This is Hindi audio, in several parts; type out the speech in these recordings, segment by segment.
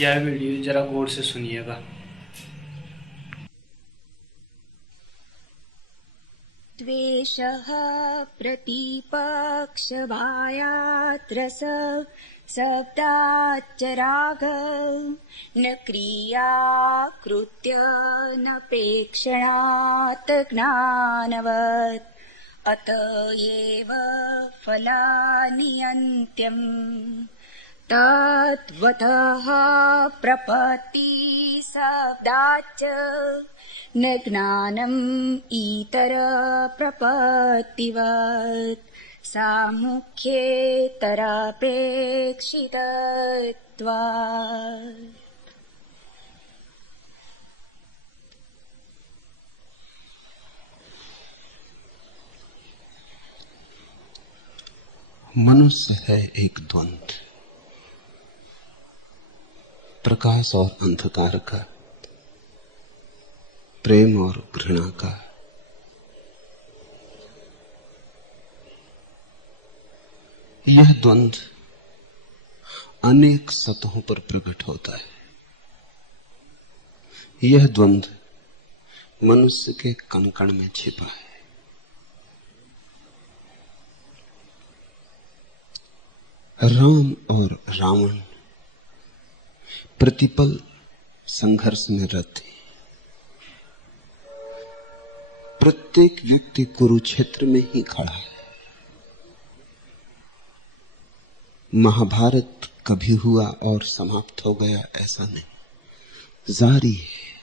यह वीडियो जरा गौर से सुनिएगा। द्वेषः प्रतिपक्षभायात् रस शब्दाच्च राग न क्रिया कृत्य न प्रेक्षणात् ज्ञानवत् अतएव फलानि अन्त्यम् तद्वतः प्रपत्ति शब्दाच्च न ज्ञानम् इतर प्रपत्तिवत् सामुख्येतरापेक्षितत्वात्। मनुष्य है एक द्वंद्व, प्रकाश और अंधकार का, प्रेम और घृणा का। यह द्वंद्व अनेक सतहों पर प्रकट होता है। यह द्वंद्व मनुष्य के कण कण में छिपा है। राम और रावण प्रतिपल संघर्ष में रहते। प्रत्येक व्यक्ति कुरुक्षेत्र में ही खड़ा है। महाभारत कभी हुआ और समाप्त हो गया ऐसा नहीं, जारी है।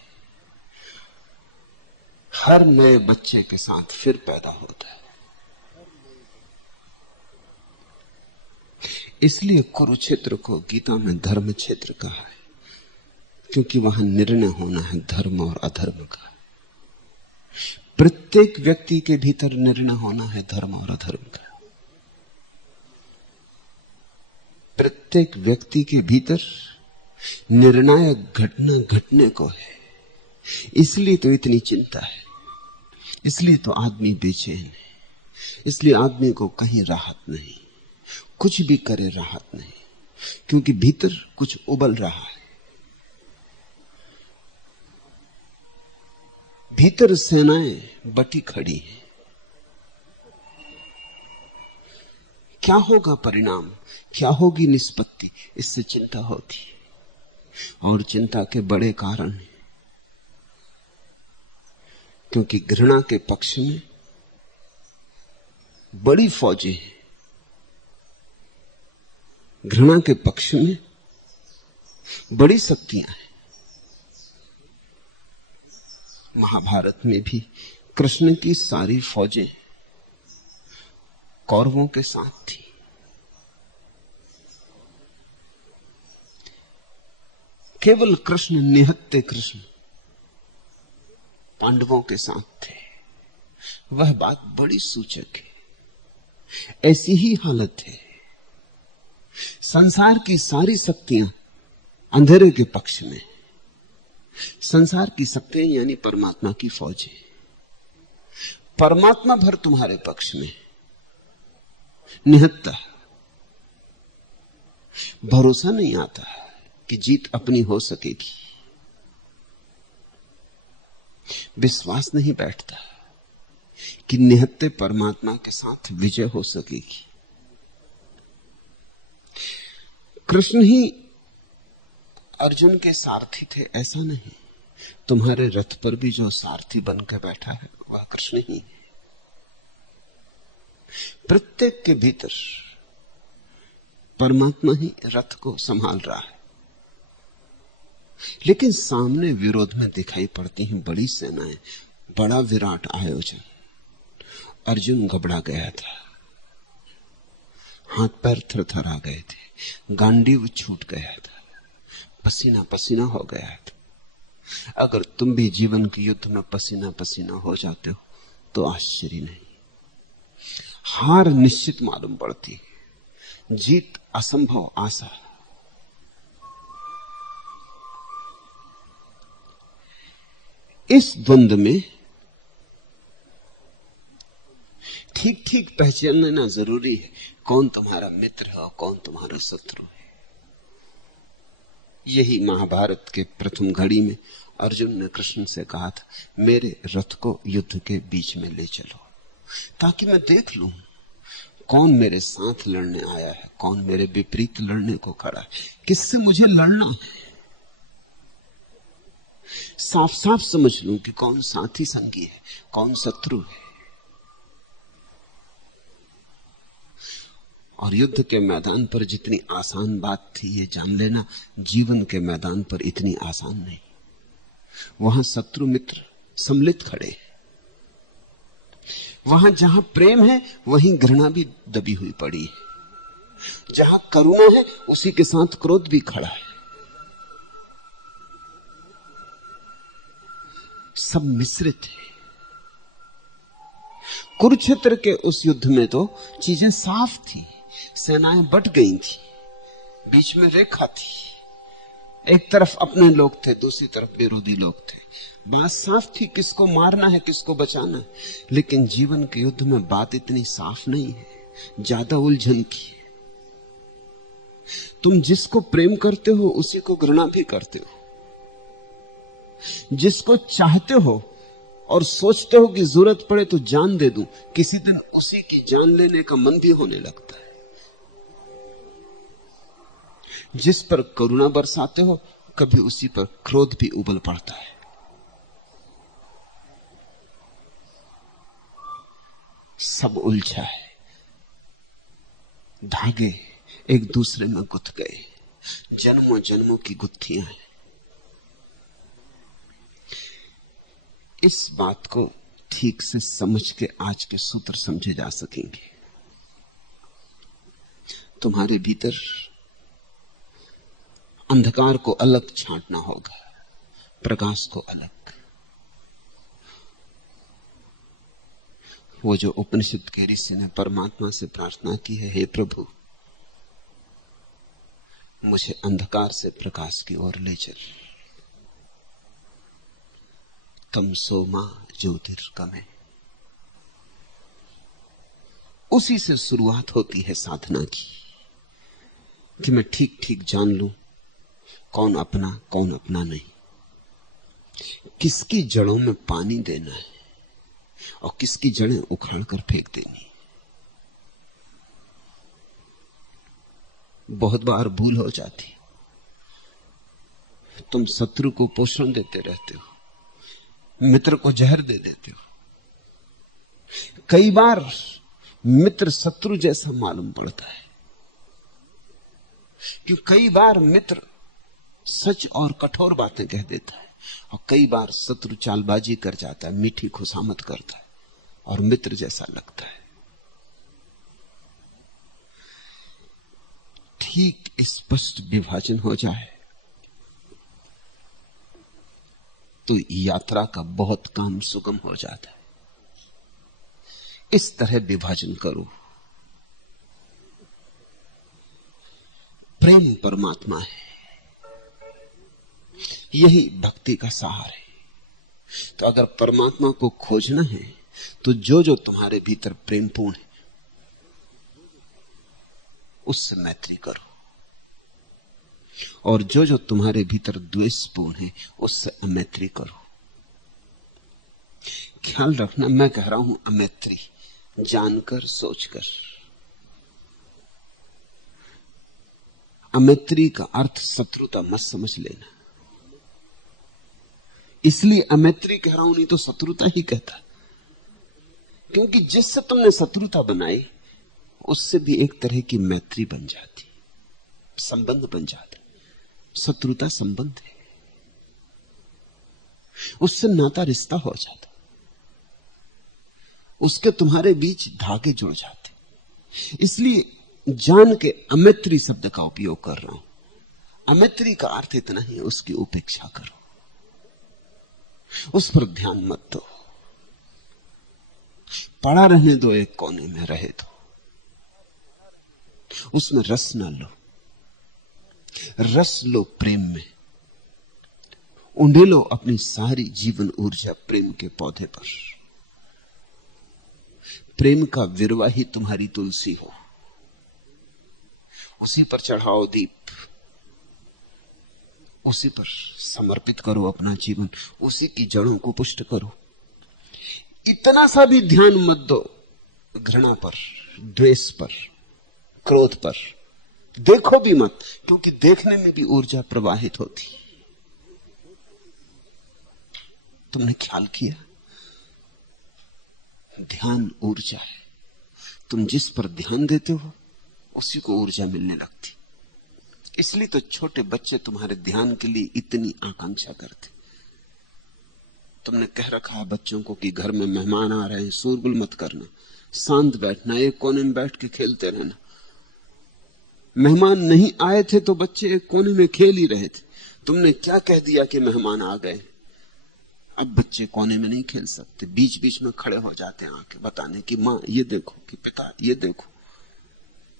हर नए बच्चे के साथ फिर पैदा होता है। इसलिए कुरुक्षेत्र को गीता में धर्म क्षेत्र कहा है, क्योंकि वहां निर्णय होना है धर्म और अधर्म का। प्रत्येक व्यक्ति के भीतर निर्णय होना है धर्म और अधर्म का। प्रत्येक व्यक्ति के भीतर निर्णायक घटना घटने को है। इसलिए तो इतनी चिंता है, इसलिए तो आदमी बेचैन है, इसलिए आदमी को कहीं राहत नहीं, कुछ भी करे राहत नहीं, क्योंकि भीतर कुछ उबल रहा है। भीतर सेनाएं बटी खड़ी हैं। क्या होगा परिणाम, क्या होगी निष्पत्ति, इससे चिंता होती है। और चिंता के बड़े कारण हैं, क्योंकि घृणा के पक्ष में बड़ी फौजें हैं, घृणा के पक्ष में बड़ी शक्तियां हैं। महाभारत में भी कृष्ण की सारी फौजें कौरवों के साथ थी। केवल कृष्ण, निहत्ते कृष्ण पांडवों के साथ थे। वह बात बड़ी सूचक है। ऐसी ही हालत है। संसार की सारी शक्तियां अंधेरे के पक्ष में, संसार की शक्तियां यानी परमात्मा की फौज है। परमात्मा भर तुम्हारे पक्ष में, निहत्ता। भरोसा नहीं आता कि जीत अपनी हो सकेगी, विश्वास नहीं बैठता कि निहत्ते परमात्मा के साथ विजय हो सकेगी। कृष्ण ही अर्जुन के सारथी थे ऐसा नहीं। तुम्हारे रथ पर भी जो सारथी बन के बैठा है वह कृष्ण ही है। प्रत्येक के भीतर परमात्मा ही रथ को संभाल रहा है। लेकिन सामने विरोध में दिखाई पड़ती हैं बड़ी सेनाएं, बड़ा विराट आयोजन। अर्जुन घबरा गया था, हाथ पैर थरथरा गए थे, गांडीव छूट गया था, पसीना पसीना हो गया था। अगर तुम भी जीवन के युद्ध में पसीना पसीना हो जाते हो तो आश्चर्य नहीं। हार निश्चित मालूम पड़ती है, जीत असंभव आशा। इस द्वंद में ठीक ठीक पहचान लेना जरूरी है, कौन तुम्हारा मित्र है और कौन तुम्हारा शत्रु है। यही महाभारत के प्रथम घड़ी में अर्जुन ने कृष्ण से कहा था, मेरे रथ को युद्ध के बीच में ले चलो ताकि मैं देख लूं कौन मेरे साथ लड़ने आया है, कौन मेरे विपरीत लड़ने को खड़ा है, किससे मुझे लड़ना है। साफ साफ समझ लूं कि कौन साथी संगी है, कौन शत्रु है। और युद्ध के मैदान पर जितनी आसान बात थी ये जान लेना, जीवन के मैदान पर इतनी आसान नहीं। वहां शत्रु मित्र सम्मिलित खड़े हैं। वहां जहां प्रेम है वहीं घृणा भी दबी हुई पड़ी है। जहां करुणा है उसी के साथ क्रोध भी खड़ा है। सब मिश्रित है। कुरुक्षेत्र के उस युद्ध में तो चीजें साफ थी, सेनाएं बट गई थी, बीच में रेखा थी। एक तरफ अपने लोग थे, दूसरी तरफ विरोधी लोग थे। बात साफ थी किसको मारना है, किसको बचाना है। लेकिन जीवन के युद्ध में बात इतनी साफ नहीं है, ज्यादा उलझन की है। तुम जिसको प्रेम करते हो उसी को घृणा भी करते हो। जिसको चाहते हो और सोचते हो कि जरूरत पड़े तो जान दे दूं, किसी दिन उसी की जान लेने का मन भी होने लगता है। जिस पर करुणा बरसाते हो कभी उसी पर क्रोध भी उबल पड़ता है। सब उलझा है, धागे एक दूसरे में गुथ गए, जन्मों जन्मों की गुत्थियां हैं। इस बात को ठीक से समझ के आज के सूत्र समझे जा सकेंगे। तुम्हारे भीतर अंधकार को अलग छांटना होगा, प्रकाश को अलग। वो जो उपनिषद के ऋषि ने परमात्मा से प्रार्थना की है, हे प्रभु मुझे अंधकार से प्रकाश की ओर ले चल। तम सो मां ज्योतिर्गमय। उसी से शुरुआत होती है साधना की, कि मैं ठीक ठीक जान लूं कौन अपना कौन अपना नहीं, किसकी जड़ों में पानी देना है और किसकी जड़ें उखाड़ कर फेंक देनी। बहुत बार भूल हो जाती, तुम शत्रु को पोषण देते रहते हो, मित्र को जहर दे देते हो। कई बार मित्र शत्रु जैसा मालूम पड़ता है, क्योंकि कई बार मित्र सच और कठोर बातें कह देता है और कई बार शत्रु चालबाजी कर जाता है, मीठी खुशामद करता है और मित्र जैसा लगता है। ठीक स्पष्ट विभाजन हो जाए तो यात्रा का बहुत काम सुगम हो जाता है। इस तरह विभाजन करो। प्रेम परमात्मा है, यही भक्ति का सहारा है। तो अगर परमात्मा को खोजना है तो जो जो तुम्हारे भीतर प्रेमपूर्ण है उससे मैत्री करो, और जो जो तुम्हारे भीतर द्वेषपूर्ण है उससे अमैत्री करो। ख्याल रखना, मैं कह रहा हूं अमैत्री, जानकर सोचकर। अमैत्री का अर्थ शत्रुता मत समझ लेना। इसलिए अमैत्री कह रहा हूं, नहीं तो शत्रुता ही कहता। क्योंकि जिससे तुमने शत्रुता बनाई उससे भी एक तरह की मैत्री बन जाती, संबंध बन जाता। शत्रुता संबंध है, उससे नाता रिश्ता हो जाता, उसके तुम्हारे बीच धागे जुड़ जाते। इसलिए जान के अमैत्री शब्द का उपयोग कर रहा हूं। अमैत्री का अर्थ इतना ही, उसकी उपेक्षा करो, उस पर ध्यान मत दो, पड़ा रहने दो, एक कोने में रहे दो, उसमें रस न लो। रस लो प्रेम में, उंडेलो अपनी सारी जीवन ऊर्जा प्रेम के पौधे पर। प्रेम का विरवा ही तुम्हारी तुलसी हो, उसी पर चढ़ाओ दीप। उसी पर समर्पित करो अपना जीवन, उसी की जड़ों को पुष्ट करो। इतना सा भी ध्यान मत दो घृणा पर, द्वेष पर, क्रोध पर। देखो भी मत, क्योंकि देखने में भी ऊर्जा प्रवाहित होती। तुमने ख्याल किया, ध्यान ऊर्जा है। तुम जिस पर ध्यान देते हो उसी को ऊर्जा मिलने लगती। इसलिए तो छोटे बच्चे तुम्हारे ध्यान के लिए इतनी आकांक्षा करते। तुमने कह रखा है बच्चों को कि घर में मेहमान आ रहे हैं, शोरगुल मत करना, शांत बैठना, एक कोने में बैठ के खेलते रहना। मेहमान नहीं आए थे तो बच्चे एक कोने में खेल ही रहे थे। तुमने क्या कह दिया कि मेहमान आ गए। अब बच्चे कोने में नहीं खेल सकते, बीच बीच में खड़े हो जाते हैं आके बताने कि माँ ये देखो, कि पिता ये देखो।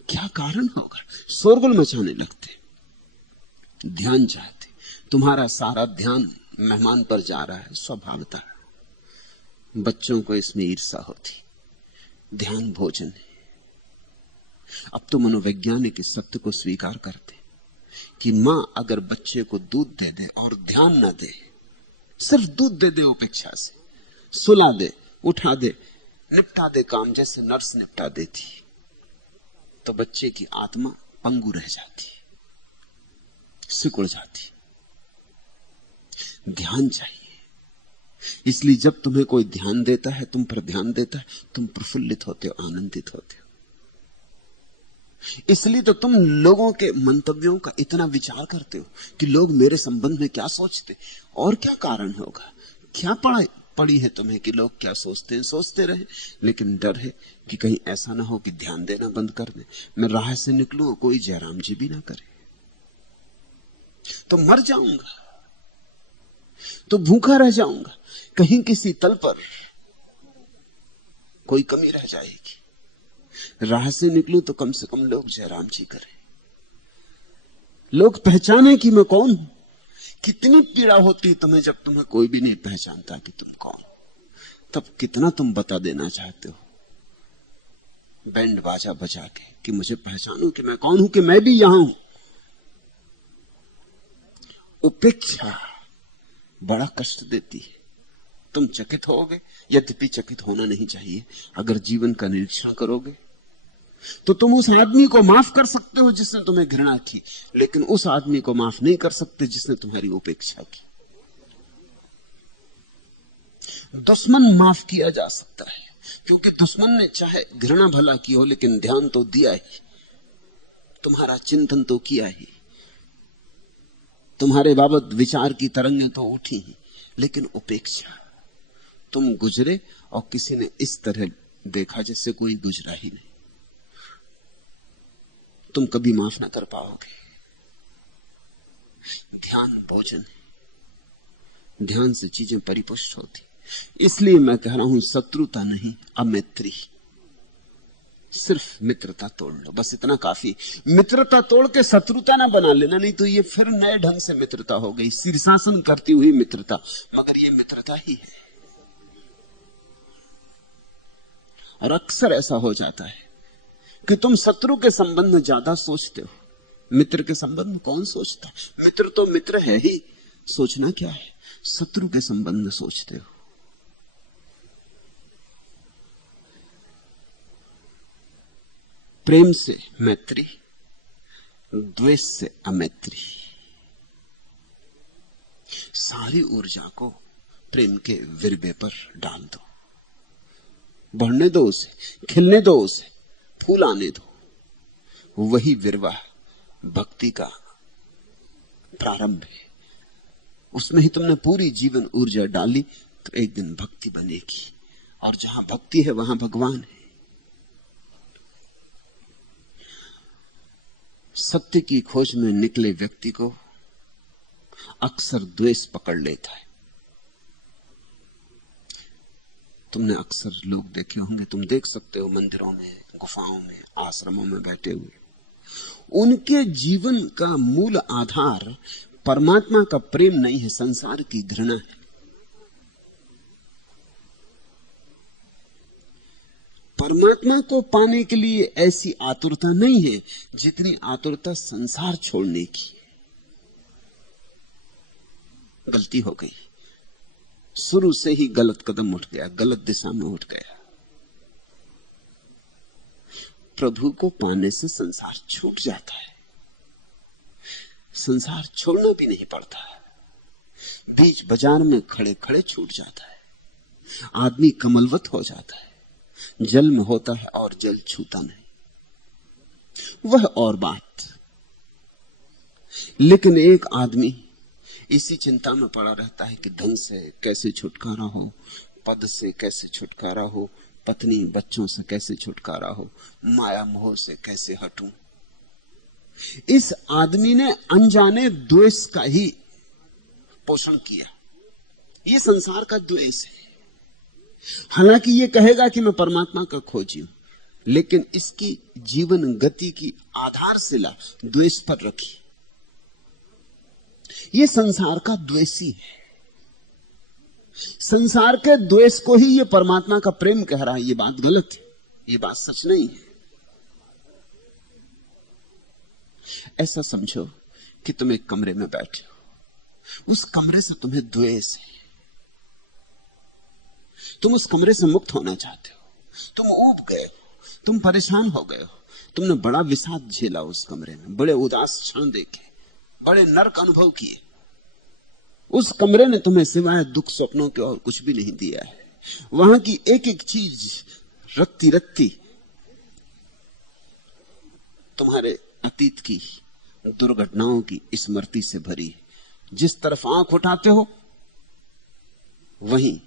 क्या कारण होगा? शोरगुल मचाने लगते, ध्यान चाहते। तुम्हारा सारा ध्यान मेहमान पर जा रहा है स्वभावतः। बच्चों को इसमें ईर्ष्या होती। ध्यान भोजन है। अब तो मनोवैज्ञानिक इस सत्य को स्वीकार करते कि मां अगर बच्चे को दूध दे दे और ध्यान न दे, सिर्फ दूध दे दे उपेक्षा से, सुला दे, उठा दे, निपटा दे काम जैसे नर्स निपटा देती, तो बच्चे की आत्मा पंगु रह जाती, सिकुड़ जाती। ध्यान चाहिए। इसलिए जब तुम्हें कोई ध्यान देता है, तुम पर ध्यान देता है, तुम प्रफुल्लित होते हो, आनंदित होते हो। इसलिए तो तुम लोगों के मंतव्यों का इतना विचार करते हो कि लोग मेरे संबंध में क्या सोचते, और क्या कारण होगा। क्या पड़ी है तुम्हें कि लोग क्या सोचते हैं, सोचते रहे। लेकिन डर है कि कहीं ऐसा ना हो कि ध्यान देना बंद कर दे, मैं राह से निकलूं, कोई जयराम जी भी ना करे, तो मर जाऊंगा, तो भूखा रह जाऊंगा, कहीं किसी तल पर कोई कमी रह जाएगी। राह से निकलूं तो कम से कम लोग जयराम जी करें, लोग पहचाने कि मैं कौन हूं। कितनी पीड़ा होती तुम्हें जब तुम्हें कोई भी नहीं पहचानता कि तुम कौन। तब कितना तुम बता देना चाहते हो बैंड बाजा बजा के कि मुझे पहचानो कि मैं कौन हूं, कि मैं भी यहां हूं। उपेक्षा बड़ा कष्ट देती है। तुम चकित होगे, यद्यपि चकित होना नहीं चाहिए। अगर जीवन का निरीक्षण करोगे तो तुम उस आदमी को माफ कर सकते हो जिसने तुम्हें घृणा की, लेकिन उस आदमी को माफ नहीं कर सकते जिसने तुम्हारी उपेक्षा की। दुश्मन माफ किया जा सकता है, क्योंकि दुश्मन ने चाहे घृणा भला की हो, लेकिन ध्यान तो दिया ही, तुम्हारा चिंतन तो किया ही, तुम्हारे बाबत विचार की तरंगें तो उठी ही। लेकिन उपेक्षा, तुम गुजरे और किसी ने इस तरह देखा जैसे कोई गुजरा ही नहीं, तुम कभी माफ ना कर पाओगे। ध्यान भोजन है, ध्यान से चीजें परिपुष्ट होती। इसलिए मैं कह रहा हूं शत्रुता नहीं, अमैत्री। सिर्फ मित्रता तोड़ लो, बस इतना काफी। मित्रता तोड़ के शत्रुता ना बना लेना, नहीं तो ये फिर नए ढंग से मित्रता हो गई, शीर्षासन करती हुई मित्रता। मगर ये मित्रता ही है। और अक्सर ऐसा हो जाता है कि तुम शत्रु के संबंध में ज्यादा सोचते हो, मित्र के संबंध में कौन सोचता। मित्र तो मित्र है ही, सोचना क्या है। शत्रु के संबंध में सोचते हो। प्रेम से मैत्री, द्वेष से अमैत्री। सारी ऊर्जा को प्रेम के विरबे पर डाल दो, बढ़ने दो उसे, खिलने दो उसे, फूल आने दो। वही विरवा भक्ति का प्रारंभ है। उसमें ही तुमने पूरी जीवन ऊर्जा डाली तो एक दिन भक्ति बनेगी, और जहां भक्ति है वहां भगवान है। सत्य की खोज में निकले व्यक्ति को अक्सर द्वेष पकड़ लेता है। तुमने अक्सर लोग देखे होंगे, तुम देख सकते हो मंदिरों में, गुफाओं में, आश्रमों में बैठे हुए, उनके जीवन का मूल आधार परमात्मा का प्रेम नहीं है, संसार की घृणा है। परमात्मा को पाने के लिए ऐसी आतुरता नहीं है जितनी आतुरता संसार छोड़ने की। गलती हो गई, शुरू से ही गलत कदम उठ गया, गलत दिशा में उठ गया। प्रभु को पाने से संसार छूट जाता है, संसार छोड़ना भी नहीं पड़ता, बीच बाजार में खड़े खड़े छूट जाता है। आदमी कमलवत हो जाता है, जल में होता है और जल छूता नहीं, वह और बात। लेकिन एक आदमी इसी चिंता में पड़ा रहता है कि धन से कैसे छुटकारा हो, पद से कैसे छुटकारा हो, पत्नी बच्चों से कैसे छुटकारा हो, माया मोह से कैसे हटूं। इस आदमी ने अनजाने द्वेष का ही पोषण किया। ये संसार का द्वेष है। हालांकि ये कहेगा कि मैं परमात्मा का खोजी हूं, लेकिन इसकी जीवन गति की आधारशिला द्वेष पर रखी। ये संसार का द्वेषी है। संसार के द्वेष को ही ये परमात्मा का प्रेम कह रहा है। ये बात गलत है, ये बात सच नहीं है। ऐसा समझो कि तुम एक कमरे में बैठे हो, उस कमरे से तुम्हें द्वेष है, तुम उस कमरे से मुक्त होना चाहते हो, तुम ऊब गए हो, तुम परेशान हो गए हो, तुमने बड़ा विषाद झेला उस कमरे में, बड़े उदास क्षण देखे, बड़े नरक अनुभव किए। उस कमरे ने तुम्हें सिवाय दुख स्वप्नों के और कुछ भी नहीं दिया है। वहां की एक एक चीज रत्ती रत्ती तुम्हारे अतीत की दुर्घटनाओं की स्मृति से भरी है। जिस तरफ आंख उठाते हो वहीं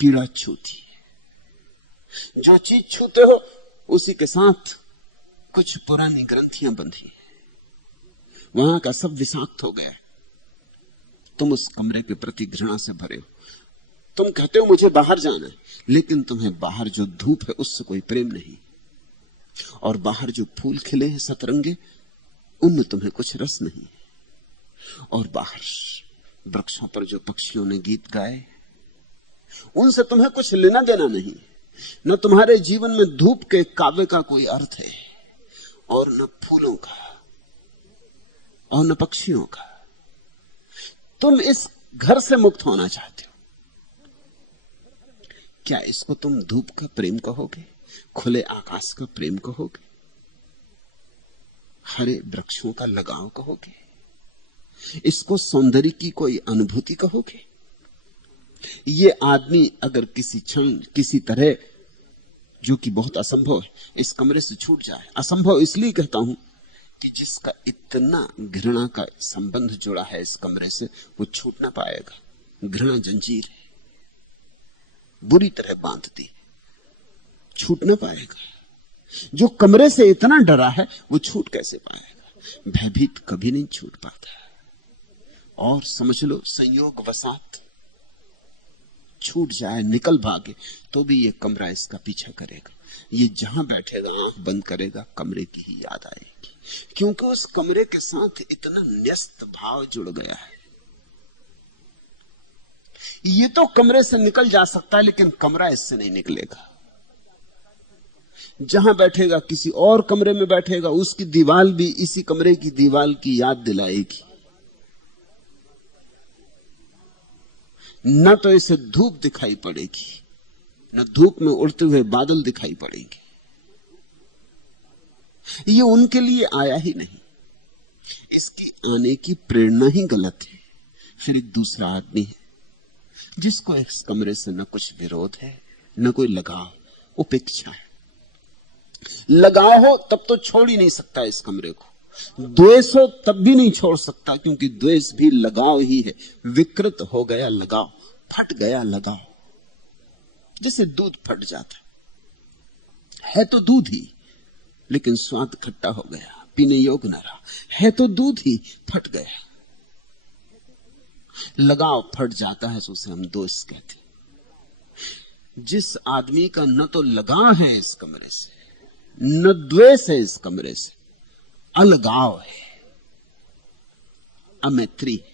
पीड़ा छूती है। जो चीज छूते हो उसी के साथ कुछ पुरानी ग्रंथियां बंधी है। वहां का सब विषाक्त हो गया। तुम उस कमरे के प्रति घृणा से भरे हो। तुम कहते हो मुझे बाहर जाना है, लेकिन तुम्हें बाहर जो धूप है उससे कोई प्रेम नहीं, और बाहर जो फूल खिले हैं सतरंगे उनमें तुम्हें कुछ रस नहीं, और बाहर वृक्षों पर जो पक्षियों ने गीत गाए उनसे तुम्हें कुछ लेना देना नहीं। न तुम्हारे जीवन में धूप के काव्य का कोई अर्थ है, और न फूलों का और न पक्षियों का। तुम इस घर से मुक्त होना चाहते हो। क्या इसको तुम धूप का प्रेम कहोगे, खुले आकाश का प्रेम कहोगे, हरे वृक्षों का लगाव कहोगे, इसको सौंदर्य की कोई अनुभूति कहोगे? ये आदमी अगर किसी क्षण किसी तरह, जो कि बहुत असंभव है, इस कमरे से छूट जाए, असंभव इसलिए कहता हूं कि जिसका इतना घृणा का संबंध जुड़ा है इस कमरे से, वो छूट ना पाएगा। घृणा जंजीर है, बुरी तरह बांधती, छूट ना पाएगा। जो कमरे से इतना डरा है वो छूट कैसे पाएगा? भयभीत कभी नहीं छूट पाता। और समझ लो संयोग वसात छूट जाए, निकल भागे, तो भी ये कमरा इसका पीछा करेगा। ये जहां बैठेगा आंख बंद करेगा, कमरे की ही याद आएगी, क्योंकि उस कमरे के साथ इतना न्यस्त भाव जुड़ गया है। ये तो कमरे से निकल जा सकता है, लेकिन कमरा इससे नहीं निकलेगा। जहां बैठेगा किसी और कमरे में बैठेगा, उसकी दीवार भी इसी कमरे की दीवार की याद दिलाएगी। न तो इसे धूप दिखाई पड़ेगी, न धूप में उड़ते हुए बादल दिखाई पड़ेंगे। ये उनके लिए आया ही नहीं, इसकी आने की प्रेरणा ही गलत है। फिर एक दूसरा आदमी है जिसको इस कमरे से न कुछ विरोध है, न कोई लगाव, उपेक्षा है। लगाव हो तब तो छोड़ ही नहीं सकता इस कमरे को, द्वेष हो तब भी नहीं छोड़ सकता, क्योंकि द्वेष भी लगाव ही है। विकृत हो गया लगाव, फट गया लगाव। जैसे दूध फट जाता है तो दूध ही, लेकिन स्वाद खट्टा हो गया, पीने योग्य न रहा। है तो दूध ही, फट गया। लगाव फट जाता है तो उसे हम दोष कहते। जिस आदमी का न तो लगाव है इस कमरे से, न द्वेष है इस कमरे से, अलगाव है, अमैत्री है,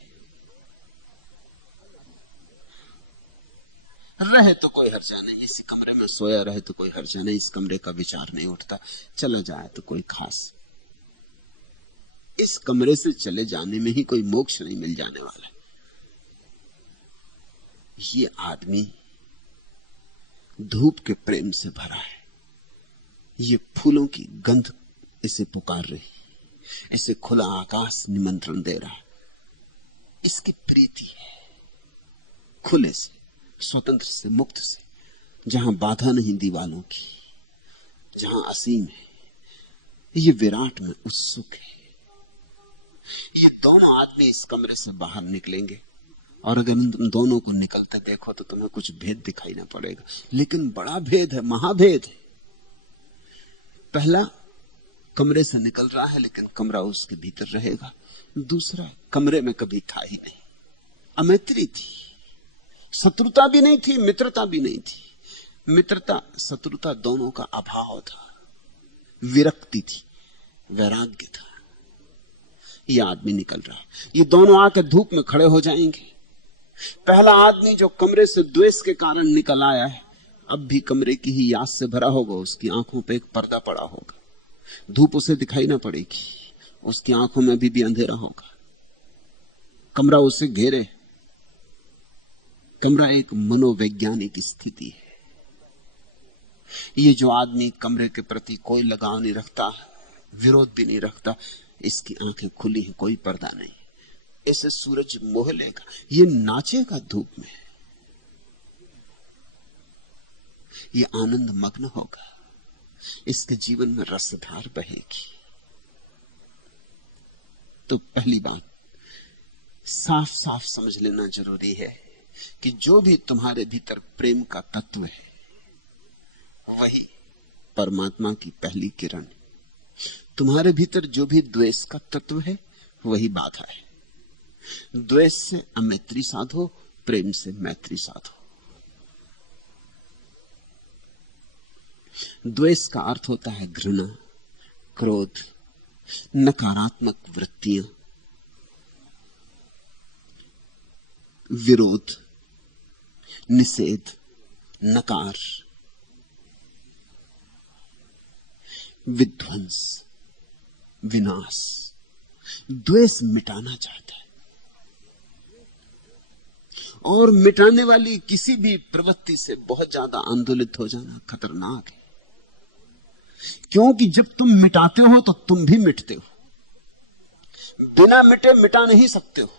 रहे तो कोई हर्जा नहीं, इसी कमरे में सोया रहे तो कोई हर्जा नहीं, इस कमरे का विचार नहीं उठता, चला जाए तो कोई खास। इस कमरे से चले जाने में ही कोई मोक्ष नहीं मिल जाने वाला। ये आदमी धूप के प्रेम से भरा है, ये फूलों की गंध इसे पुकार रही, इसे खुला आकाश निमंत्रण दे रहा है। इसकी प्रीति है खुले से, स्वतंत्र से, मुक्त से, जहां बाधा नहीं दीवालों की, जहां असीम है। ये विराट में उत्सुक है। ये दोनों आदमी इस कमरे से बाहर निकलेंगे और अगर तुम दोनों को निकलते देखो तो तुम्हें कुछ भेद दिखाई ना पड़ेगा, लेकिन बड़ा भेद है, महाभेद है। पहला कमरे से निकल रहा है लेकिन कमरा उसके भीतर रहेगा। दूसरा कमरे में कभी था ही नहीं, अमैत्री थी, शत्रुता भी नहीं थी, मित्रता भी नहीं थी। मित्रता शत्रुता दोनों का अभाव था, विरक्ति थी, वैराग्य था। यह आदमी निकल रहा है, ये दोनों आकर धूप में खड़े हो जाएंगे। पहला आदमी जो कमरे से द्वेष के कारण निकल आया है, अब भी कमरे की ही याद से भरा होगा। उसकी आंखों पे एक पर्दा पड़ा होगा, धूप उसे दिखाई ना पड़ेगी, उसकी आंखों में भी अंधेरा होगा। कमरा उसे घेरे। कमरा एक मनोवैज्ञानिक स्थिति है। ये जो आदमी कमरे के प्रति कोई लगाव नहीं रखता, विरोध भी नहीं रखता, इसकी आंखें खुली हैं, कोई पर्दा नहीं। इसे सूरज मोह लेगा, ये नाचेगा धूप में, ये आनंद मग्न होगा, इसके जीवन में रसधार बहेगी। तो पहली बात साफ साफ समझ लेना जरूरी है कि जो भी तुम्हारे भीतर प्रेम का तत्व है वही परमात्मा की पहली किरण है। तुम्हारे भीतर जो भी द्वेष का तत्व है वही बाधा है। द्वेष से अमैत्री साधो, प्रेम से मैत्री साधो। द्वेष का अर्थ होता है घृणा, क्रोध, नकारात्मक वृत्तियां, विरोध, निषेध, नकार, विध्वंस, विनाश। द्वेष मिटाना चाहता है, और मिटाने वाली किसी भी प्रवृत्ति से बहुत ज्यादा आंदोलित हो जाना खतरनाक है। क्योंकि जब तुम मिटाते हो तो तुम भी मिटते हो, बिना मिटे मिटा नहीं सकते हो।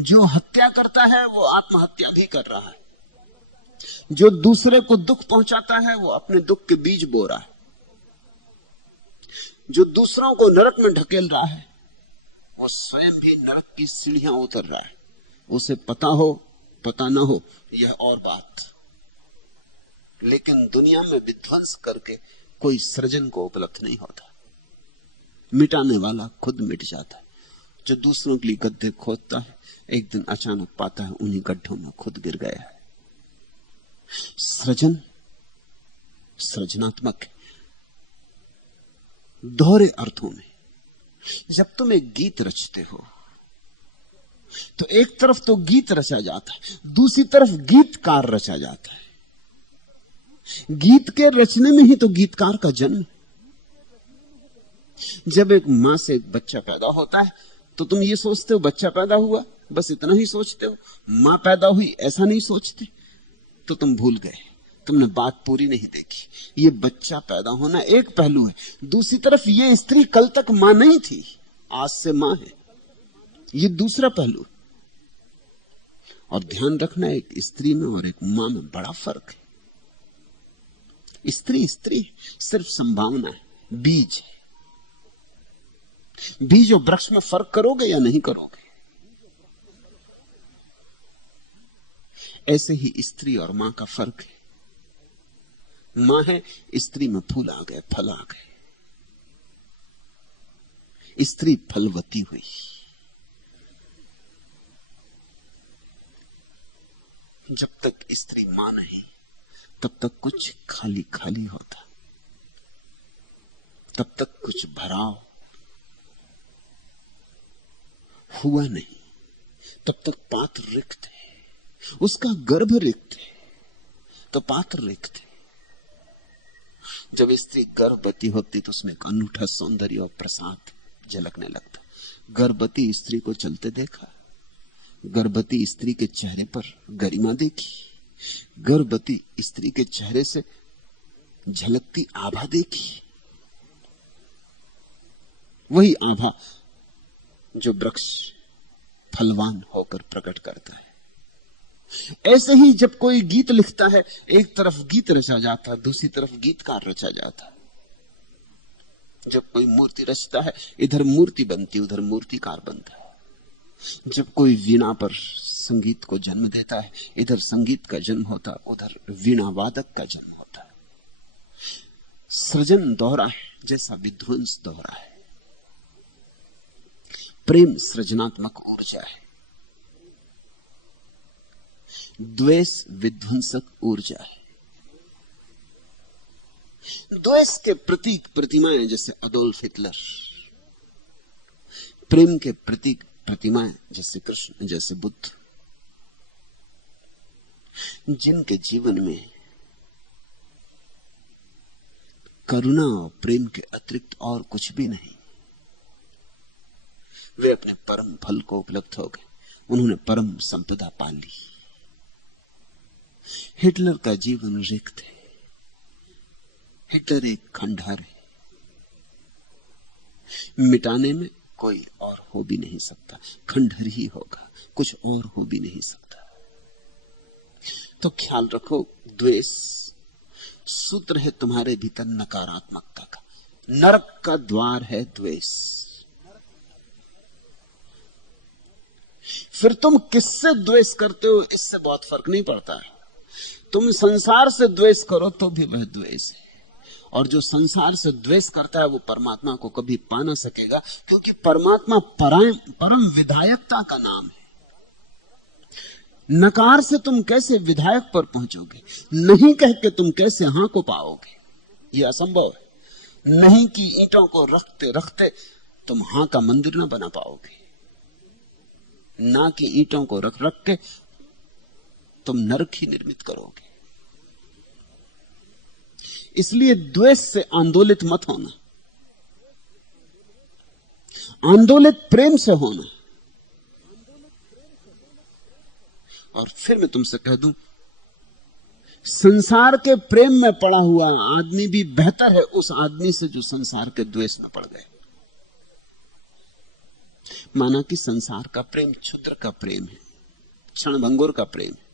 जो हत्या करता है वो आत्महत्या भी कर रहा है, जो दूसरे को दुख पहुंचाता है वो अपने दुख के बीज बो रहा है, जो दूसरों को नरक में ढकेल रहा है वो स्वयं भी नरक की सीढ़ियां उतर रहा है। उसे पता हो पता ना हो यह और बात, लेकिन दुनिया में विध्वंस करके कोई सृजन को उपलब्ध नहीं होता। मिटाने वाला खुद मिट जाता है। जो दूसरों के लिए गड्ढे खोदता है एक दिन अचानक पाता है उन्हीं गड्ढों में खुद गिर गया है। सृजन सृजनात्मक है दोहरे अर्थों में। जब तुम एक गीत रचते हो तो एक तरफ तो गीत रचा जाता है, दूसरी तरफ गीतकार रचा जाता है। गीत के रचने में ही तो गीतकार का जन्म। जब एक मां से एक बच्चा पैदा होता है तो तुम ये सोचते हो बच्चा पैदा हुआ, बस इतना ही सोचते हो। मां पैदा हुई ऐसा नहीं सोचते, तो तुम भूल गए, तुमने बात पूरी नहीं देखी। ये बच्चा पैदा होना एक पहलू है, दूसरी तरफ ये स्त्री कल तक मां नहीं थी, आज से मां है, ये दूसरा पहलू। और ध्यान रखना एक स्त्री में और एक मां में बड़ा फर्क है। स्त्री स्त्री सिर्फ संभावना है, बीज है। बीज और वृक्ष में फर्क करोगे या नहीं करोगे? ऐसे ही स्त्री और मां का फर्क है। मां है, स्त्री में फूल आ गए, फल आ गए। स्त्री फलवती हुई। जब तक स्त्री मां नहीं तब तक कुछ खाली खाली होता, तब तक कुछ भराव हुआ नहीं, तब तक पात्र रिक्त है। उसका गर्भ रिक्त है तो पात्र रिक्त है। जब स्त्री गर्भवती होती तो उसमें एक अनूठा सौंदर्य और प्रसाद झलकने लगता। गर्भवती स्त्री को चलते देखा, गर्भवती स्त्री के चेहरे पर गरिमा देखी, गर्भवती स्त्री के चेहरे से झलकती आभा देखी, वही आभा जो वृक्ष फलवान होकर प्रकट करता है। ऐसे ही जब कोई गीत लिखता है, एक तरफ गीत रचा जाता है, दूसरी तरफ गीतकार रचा जाता है। जब कोई मूर्ति रचता है, इधर मूर्ति बनती, उधर मूर्तिकार बनता है। जब कोई वीणा पर संगीत को जन्म देता है, इधर संगीत का जन्म होता, उधर वीणा वादक का जन्म होता है। सृजन दोहरा है जैसा विध्वंस दोहरा है। प्रेम सृजनात्मक ऊर्जा है, द्वेष विध्वंसक ऊर्जा है। द्वेष के प्रतीक प्रतिमाएं जैसे अडोल्फ हिटलर, प्रेम के प्रतीक प्रतिमाएं जैसे कृष्ण, जैसे बुद्ध, जिनके जीवन में करुणा और प्रेम के अतिरिक्त और कुछ भी नहीं, वे अपने परम फल को उपलब्ध हो गए, उन्होंने परम संपदा पा ली। हिटलर का जीवन रिक्त है, हिटलर एक खंडहर है, मिटाने में कोई और हो भी नहीं सकता, खंडहर ही होगा, कुछ और हो भी नहीं सकता। तो ख्याल रखो, द्वेष सूत्र है तुम्हारे भीतर नकारात्मकता का, नरक का द्वार है द्वेष। फिर तुम किससे द्वेष करते हो इससे बहुत फर्क नहीं पड़ता है। तुम संसार से द्वेष करो तो भी वह द्वेष है, और जो संसार से द्वेष करता है वो परमात्मा को कभी पा ना सकेगा, क्योंकि परमात्मा परम विधायकता का नाम है। नकार से तुम कैसे विधायक पर पहुंचोगे? नहीं कह के तुम कैसे हां को पाओगे? यह असंभव है। नहीं की ईंटों को रखते रखते तुम हां का मंदिर ना बना पाओगे, ना कि ईंटों को रख रख के तुम नरक ही निर्मित करोगे। इसलिए द्वेष से आंदोलित मत होना, आंदोलित प्रेम से होना। और फिर मैं तुमसे कह दूं, संसार के प्रेम में पड़ा हुआ आदमी भी बेहतर है उस आदमी से जो संसार के द्वेष में पड़ गए। माना कि संसार का प्रेम क्षुद्र का प्रेम है, क्षणभंगुर का प्रेम है,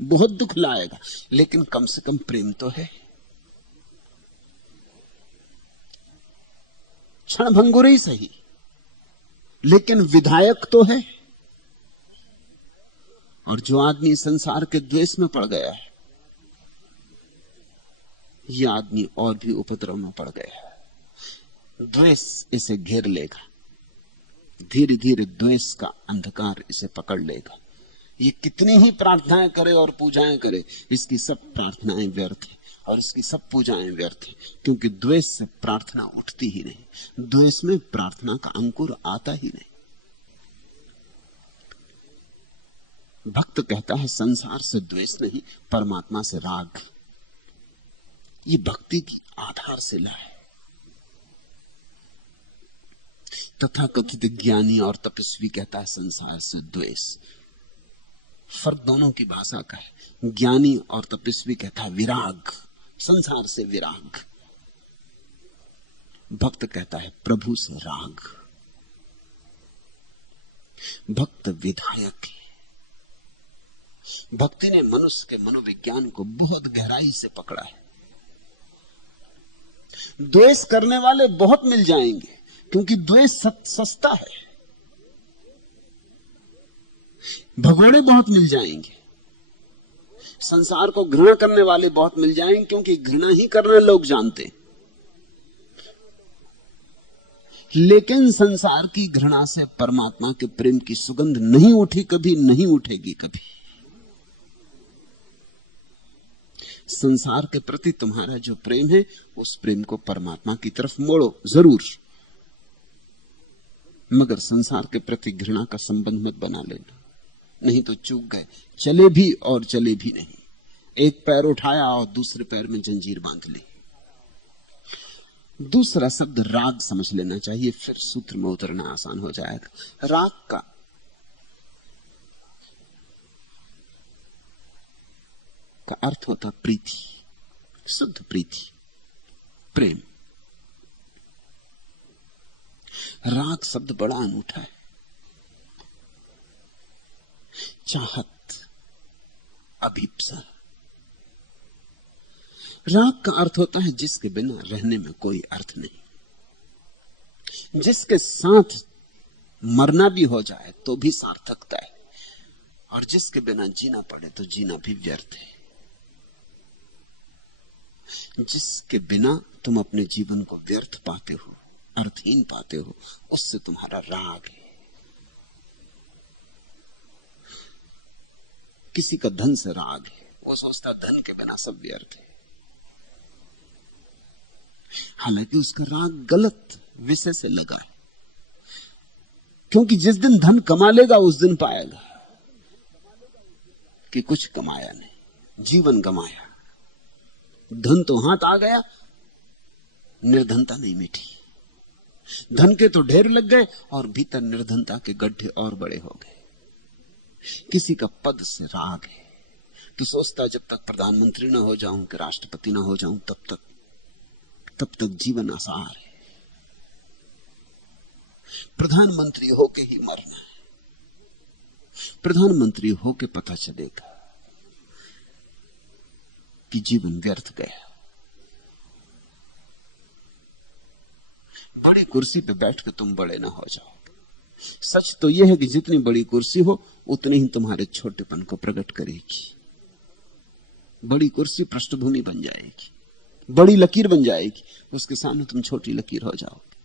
बहुत दुख लाएगा, लेकिन कम से कम प्रेम तो है। क्षणभंगुर ही सही, लेकिन विधायक तो है। और जो आदमी संसार के द्वेष में पड़ गया है, यह आदमी और भी उपद्रव में पड़ गया है। द्वेष इसे घेर लेगा, धीरे धीरे द्वेष का अंधकार इसे पकड़ लेगा। ये कितनी ही प्रार्थनाएं करे और पूजाएं करे, इसकी सब प्रार्थनाएं व्यर्थ है और इसकी सब पूजाएं व्यर्थ है, क्योंकि द्वेष से प्रार्थना उठती ही नहीं, द्वेष में प्रार्थना का अंकुर आता ही नहीं। भक्त कहता है संसार से द्वेष नहीं, परमात्मा से राग। ये भक्ति की आधारशिला है। तथा कथित ज्ञानी और तपस्वी कहता है संसार से द्वेष। फर्क दोनों की भाषा का है। ज्ञानी और तपस्वी कहता है विराग, संसार से विराग। भक्त कहता है प्रभु से राग। भक्त विधायक है। भक्ति ने मनुष्य के मनोविज्ञान को बहुत गहराई से पकड़ा है। द्वेष करने वाले बहुत मिल जाएंगे, क्योंकि द्वेष सस्ता है। भगोड़े बहुत मिल जाएंगे। संसार को घृणा करने वाले बहुत मिल जाएंगे, क्योंकि घृणा ही करना लोग जानते हैं। लेकिन संसार की घृणा से परमात्मा के प्रेम की सुगंध नहीं उठी कभी, नहीं उठेगी कभी। संसार के प्रति तुम्हारा जो प्रेम है, उस प्रेम को परमात्मा की तरफ मोड़ो जरूर, मगर संसार के प्रति घृणा का संबंध मत बना लेना, नहीं तो चूक गए। चले भी और चले भी नहीं। एक पैर उठाया और दूसरे पैर में जंजीर बांध ली। दूसरा शब्द राग समझ लेना चाहिए, फिर सूत्र में उतरना आसान हो जाएगा। राग का अर्थ होता प्रीति, शुद्ध प्रीति, प्रेम। राग शब्द बड़ा अनूठा है। चाहत, अभीप्सा। राग का अर्थ होता है जिसके बिना रहने में कोई अर्थ नहीं, जिसके साथ मरना भी हो जाए तो भी सार्थकता है, और जिसके बिना जीना पड़े तो जीना भी व्यर्थ है। जिसके बिना तुम अपने जीवन को व्यर्थ पाते हो, अर्थहीन पाते हो, उससे तुम्हारा राग है। किसी का धन से राग है, वो सोचता धन के बिना सब व्यर्थ है, हालांकि उसका राग गलत विषय से लगा है। क्योंकि जिस दिन धन कमा लेगा उस दिन पाएगा कि कुछ कमाया नहीं, जीवन गमाया। धन तो हाथ आ गया, निर्धनता नहीं मिटी। धन के तो ढेर लग गए और भीतर निर्धनता के गड्ढे और बड़े हो गए। किसी का पद से राग है तो सोचता जब तक प्रधानमंत्री न हो जाऊं कि राष्ट्रपति न हो जाऊं तब तक जीवन आसार है। प्रधानमंत्री होके ही मरना है। प्रधानमंत्री होके पता चलेगा कि जीवन व्यर्थ गया। बड़ी कुर्सी पे बैठ के तुम बड़े ना हो जाओ। सच तो यह है कि जितनी बड़ी कुर्सी हो उतने ही तुम्हारे छोटेपन को प्रकट करेगी। बड़ी कुर्सी पृष्ठभूमि बन जाएगी, बड़ी लकीर बन जाएगी, उसके सामने तुम छोटी लकीर हो जाओगे।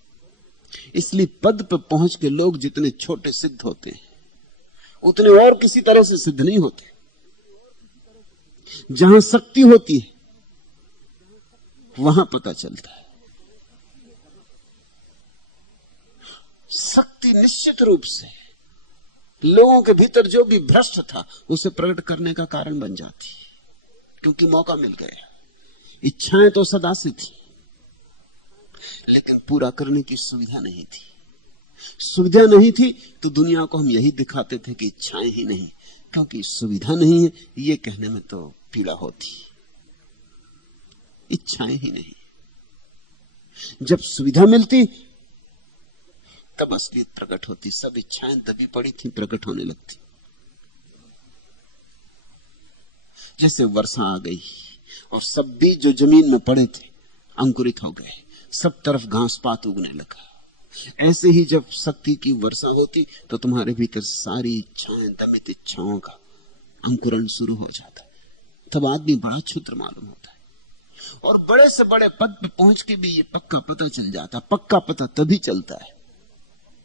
इसलिए पद पर पहुंच के लोग जितने छोटे सिद्ध होते हैं उतने और किसी तरह से सिद्ध नहीं होते। जहां शक्ति होती है वहां पता चलता है। शक्ति निश्चित रूप से लोगों के भीतर जो भी भ्रष्ट था उसे प्रकट करने का कारण बन जाती, क्योंकि मौका मिल गया। इच्छाएं तो सदा से थी, लेकिन पूरा करने की सुविधा नहीं थी। सुविधा नहीं थी तो दुनिया को हम यही दिखाते थे कि इच्छाएं ही नहीं, क्योंकि सुविधा नहीं है ये कहने में तो पीड़ा होती। इच्छाएं ही नहीं। जब सुविधा मिलती तब असलियत प्रकट होती। सब इच्छाएं दबी पड़ी थी, प्रकट होने लगती। जैसे वर्षा आ गई और सब बीज जो जमीन में पड़े थे अंकुरित हो गए, सब तरफ घास पात उगने लगा। ऐसे ही जब शक्ति की वर्षा होती तो तुम्हारे भीतर सारी इच्छाएं, दमित इच्छाओं का अंकुरण शुरू हो जाता है। तब आदमी बड़ा क्षुद्र मालूम होता है, और बड़े से बड़े पद पे पहुंच के भी ये पक्का पता चल जाता। पक्का पता तभी चलता है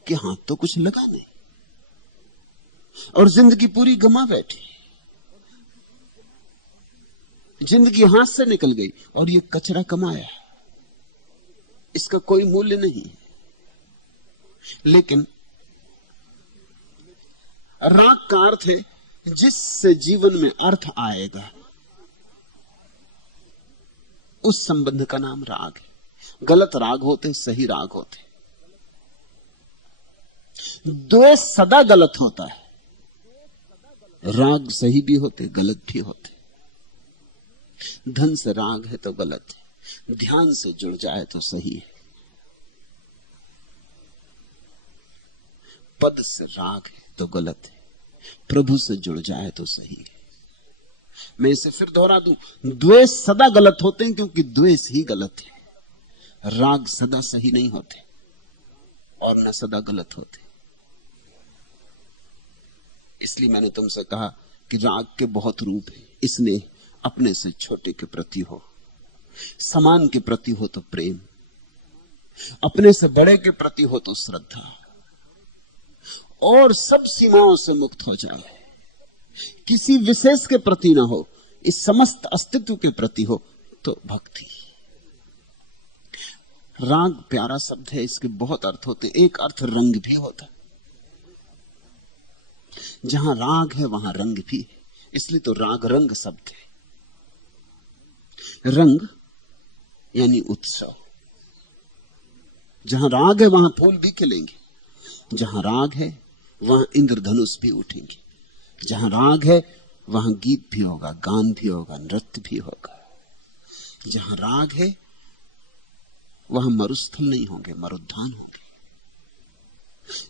कि हाथ तो कुछ लगा नहीं, और जिंदगी पूरी गमा बैठी। जिंदगी हाथ से निकल गई और ये कचरा कमाया, इसका कोई मूल्य नहीं। लेकिन राग का अर्थ है जिससे जीवन में अर्थ आएगा, उस संबंध का नाम राग है। गलत राग होते, सही राग होते। द्वेष सदा गलत होता है, राग सही भी होते, गलत भी होते। धन से राग है तो गलत है, ध्यान से जुड़ जाए तो सही है। पद से राग है तो गलत है, प्रभु से जुड़ जाए तो सही है। मैं इसे फिर दोहरा दूं, द्वेष सदा गलत होते हैं क्योंकि द्वेष ही गलत है। राग सदा सही नहीं होते और न सदा गलत होते। इसलिए मैंने तुमसे कहा कि राग के बहुत रूप हैं। इसलिए अपने से छोटे के प्रति हो, समान के प्रति हो तो प्रेम, अपने से बड़े के प्रति हो तो श्रद्धा, और सब सीमाओं से मुक्त हो जाए। किसी विशेष के प्रति ना हो, इस समस्त अस्तित्व के प्रति हो तो भक्ति। राग प्यारा शब्द है, इसके बहुत अर्थ होते। एक अर्थ रंग भी होता, जहां राग है वहां रंग भी है, इसलिए तो राग रंग शब्द है। रंग यानी उत्सव, जहां राग है वहां फूल भी खिलेंगे। जहां राग है वहां इंद्रधनुष भी उठेंगे। जहां राग है वहां गीत भी होगा, गान भी होगा, नृत्य भी होगा। जहां राग है वहां मरुस्थल नहीं होंगे, मरुद्यान होंगे।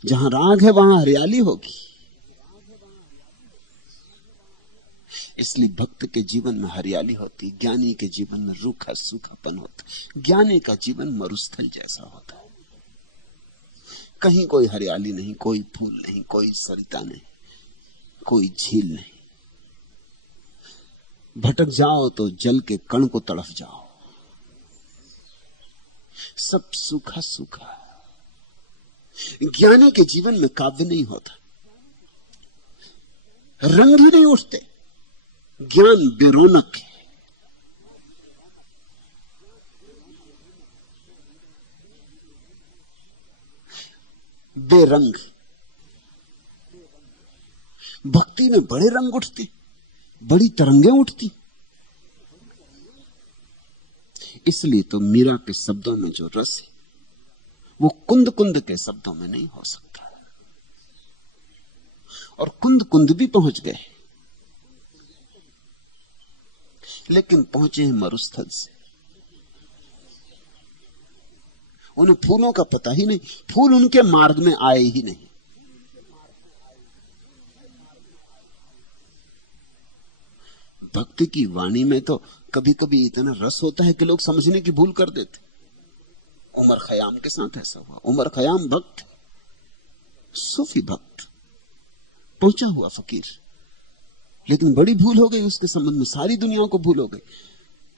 जहां राग है वहां हरियाली होगी। इसलिए भक्त के जीवन में हरियाली होती, ज्ञानी के जीवन में रूखा सूखापन होता। ज्ञानी का जीवन मरुस्थल जैसा होता है, कहीं कोई हरियाली नहीं, कोई फूल नहीं, कोई सरिता नहीं, कोई झील नहीं। भटक जाओ तो जल के कण को तड़फ जाओ, सब सूखा सूखा। ज्ञानी के जीवन में काव्य नहीं होता, रंग ही नहीं उठते। ज्ञान बेरोनक है, बेरंग। भक्ति में बड़े रंग उठते, बड़ी तरंगें उठती। इसलिए तो मीरा के शब्दों में जो रस है वो कुंद कुंद के शब्दों में नहीं हो सकता। और कुंद कुंद भी पहुंच गए, लेकिन पहुंचे हैं मरुस्थल से। उन्हें फूलों का पता ही नहीं, फूल उनके मार्ग में आए ही नहीं। भक्ति की वाणी में तो कभी कभी इतना रस होता है कि लोग समझने की भूल कर देते। उमर खयाम के साथ ऐसा हुआ। उमर खयाम भक्त, सूफी भक्त, पहुंचा हुआ फकीर, लेकिन बड़ी भूल हो गई उसके संबंध में। सारी दुनिया को भूल हो गई,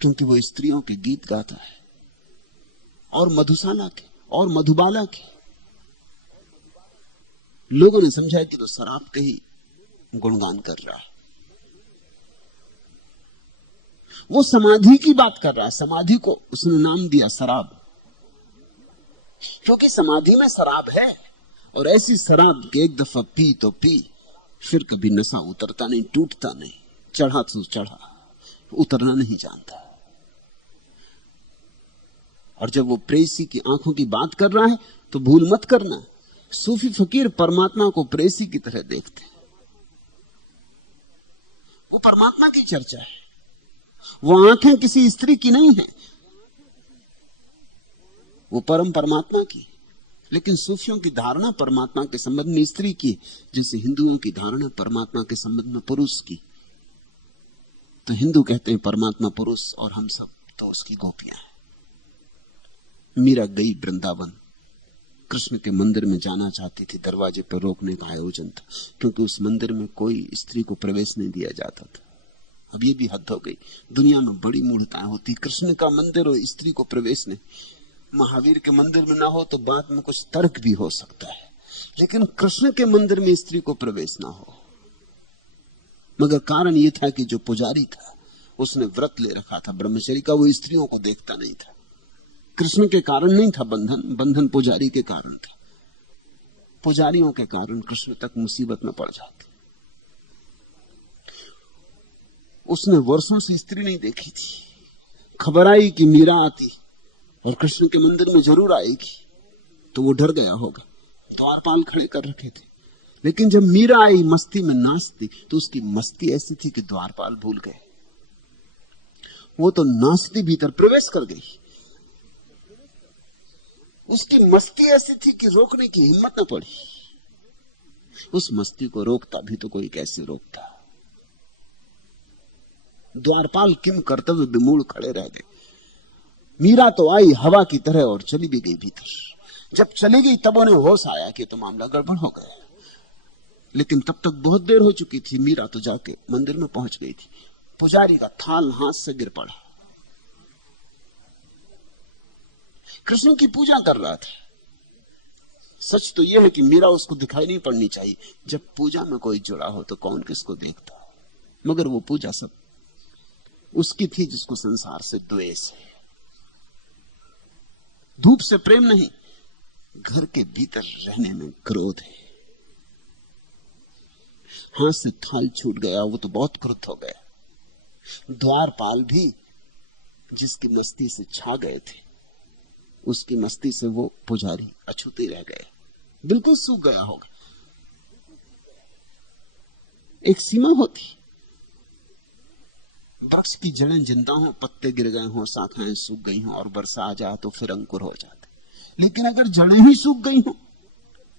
क्योंकि वो स्त्रियों के गीत गाता है, और मधुशाला के और मधुबाला के। लोगों ने समझा कि तो शराब के ही गुणगान कर रहा है। वो समाधि की बात कर रहा है। समाधि को उसने नाम दिया शराब, क्योंकि समाधि में शराब है। और ऐसी शराब के एक दफा पी तो पी, फिर कभी नशा उतरता नहीं, टूटता नहीं। चढ़ा तो चढ़ा, उतरना नहीं जानता। और जब वो प्रेसी की आंखों की बात कर रहा है तो भूल मत करना, सूफी फकीर परमात्मा को प्रेसी की तरह देखते। वो परमात्मा की चर्चा है, वो आंखें किसी स्त्री की नहीं है, वो परम परमात्मा की। लेकिन सूफियों की धारणा परमात्मा के संबंध में स्त्री की, जैसे हिंदुओं की धारणा परमात्मा के संबंध में पुरुष की। तो हिंदू कहते हैं परमात्मा पुरुष, और हम सब तो उसकी गोपियां हैं। मीरा गई वृंदावन, कृष्ण के मंदिर में जाना चाहती थी। दरवाजे पर रोकने का आयोजन था, क्योंकि उस मंदिर में कोई स्त्री को प्रवेश नहीं दिया जाता था। अब ये भी हद हो गई, दुनिया में बड़ी मूढ़ताएं होती। कृष्ण का मंदिर और स्त्री को प्रवेश नहीं। महावीर के मंदिर में ना हो तो बाद में कुछ तर्क भी हो सकता है, लेकिन कृष्ण के मंदिर में स्त्री को प्रवेश ना हो। मगर कारण यह था कि जो पुजारी था उसने व्रत ले रखा था ब्रह्मचर्य का, वो स्त्रियों को देखता नहीं था। कृष्ण के कारण नहीं था बंधन, बंधन पुजारी के कारण था। पुजारियों के कारण कृष्ण तक मुसीबत में पड़ जाती। उसने वर्षों से स्त्री नहीं देखी थी। खबर आई कि मीरा आती और कृष्ण के मंदिर में जरूर आएगी, तो वो डर गया होगा। द्वारपाल खड़े कर रखे थे, लेकिन जब मीरा आई मस्ती में नाचती, तो उसकी मस्ती ऐसी थी कि द्वारपाल भूल गए। वो तो नाचती भीतर प्रवेश कर गई। उसकी मस्ती ऐसी थी कि रोकने की हिम्मत न पड़ी। उस मस्ती को रोकता भी तो कोई कैसे रोकता। द्वारपाल किम कर्तव्य विमूढ़ खड़े रह गए। मीरा तो आई हवा की तरह और चली भी गई भीतर। जब चली गई तब उन्हें होश आया कि तो मामला गड़बड़ हो गया, लेकिन तब तक बहुत देर हो चुकी थी। मीरा तो जाके मंदिर में पहुंच गई थी। पुजारी का थाल हाथ से गिर पड़ा। कृष्ण की पूजा कर रहा था। सच तो यह है कि मीरा उसको दिखाई नहीं पड़नी चाहिए। जब पूजा में कोई जुड़ा हो तो कौन किसको देखता, मगर वो पूजा सब उसकी थी जिसको संसार से द्वेष है। धूप से प्रेम नहीं, घर के भीतर रहने में क्रोध है। हाथ से थाल छूट गया, वो तो बहुत क्रुद्ध हो गया। द्वारपाल भी जिसकी मस्ती से छा गए थे, उसकी मस्ती से वो पुजारी अछूत ही रह गया, बिल्कुल सूख गया होगा। एक सीमा होती, वृक्ष की जड़ें जिंदा हो, पत्ते गिर गए हो, शाखाएं सूख गई हो और वर्षा आ जाए तो फिर अंकुर हो जाते। लेकिन अगर जड़ें ही सूख गई हो